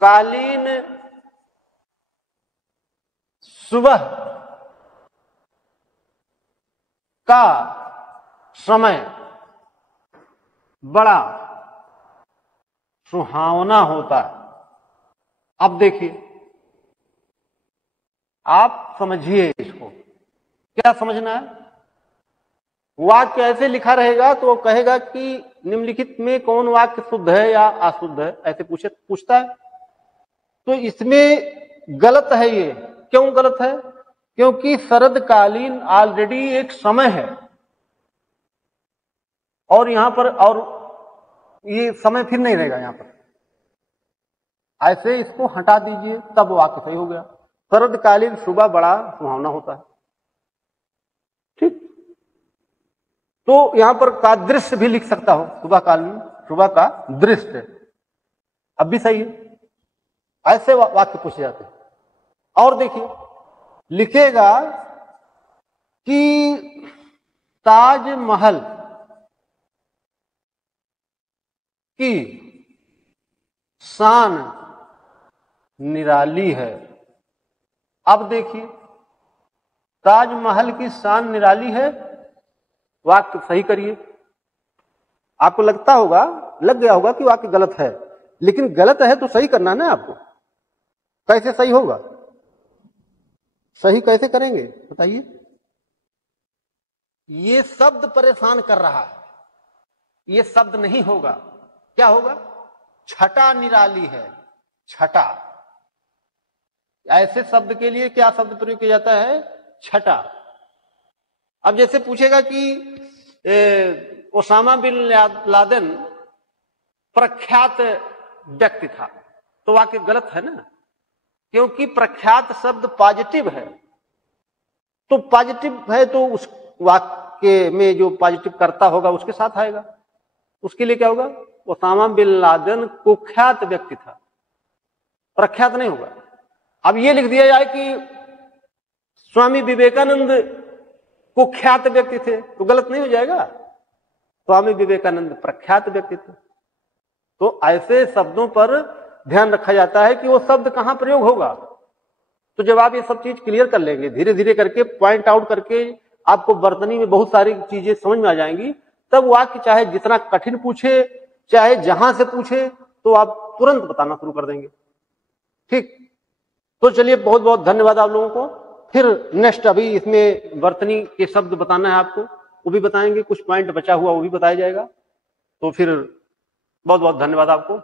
कालीन सुबह का समय बड़ा सुहावना होता है। अब देखिए, आप समझिए इसको, क्या समझना है। वाक्य ऐसे लिखा रहेगा तो वो कहेगा कि निम्नलिखित में कौन वाक्य शुद्ध है या अशुद्ध है, ऐसे पूछता है। तो इसमें गलत है ये। क्यों गलत है? क्योंकि शरदकालीन ऑलरेडी एक समय है और यहां पर और ये समय फिर नहीं रहेगा यहां पर, ऐसे इसको हटा दीजिए तब वाक्य सही हो गया। शरदकालीन सुबह बड़ा सुहावना होता है। ठीक, तो यहां पर का दृश्य भी लिख सकता हो, सुबह का दृश्य, अब भी सही है। ऐसे वाक्य पूछे जाते हैं। और देखिए, लिखेगा कि ताजमहल की शान निराली है। अब देखिए, ताजमहल की शान निराली है, वाक्य सही करिए। आपको लगता होगा, लग गया होगा कि वाक्य गलत है, लेकिन गलत है तो सही करना ना आपको। कैसे सही होगा? सही कैसे करेंगे बताइए? ये शब्द परेशान कर रहा है, ये शब्द नहीं होगा। क्या होगा? छटा निराली है, छटा। ऐसे शब्द के लिए क्या शब्द प्रयोग किया जाता है? छटा। अब जैसे पूछेगा कि ओसामा बिन लादेन प्रख्यात व्यक्ति था, तो वाक्य गलत है ना, क्योंकि प्रख्यात शब्द पॉजिटिव है। तो पॉजिटिव है तो उस वाक्य में जो पॉजिटिव करता होगा उसके साथ आएगा। उसके लिए क्या होगा? ओसामा बिन लादेन कुख्यात व्यक्ति था, प्रख्यात नहीं होगा। अब ये लिख दिया जाए कि स्वामी विवेकानंद कुख्यात व्यक्ति थे, तो गलत नहीं हो जाएगा? स्वामी विवेकानंद प्रख्यात व्यक्ति थे। तो ऐसे शब्दों पर ध्यान रखा जाता है कि वो शब्द कहां प्रयोग होगा। तो जब आप ये सब चीज क्लियर कर लेंगे, धीरे धीरे करके पॉइंट आउट करके आपको वर्तनी में बहुत सारी चीजें समझ में आ जाएंगी, तब वाक्य चाहे जितना कठिन पूछे, चाहे जहां से पूछे, तो आप तुरंत बताना शुरू कर देंगे। ठीक, तो चलिए, बहुत बहुत धन्यवाद आप लोगों को। फिर नेक्स्ट अभी इसमें वर्तनी के शब्द बताना है आपको, वो भी बताएंगे। कुछ पॉइंट बचा हुआ वो भी बताया जाएगा। तो फिर बहुत बहुत धन्यवाद आपको।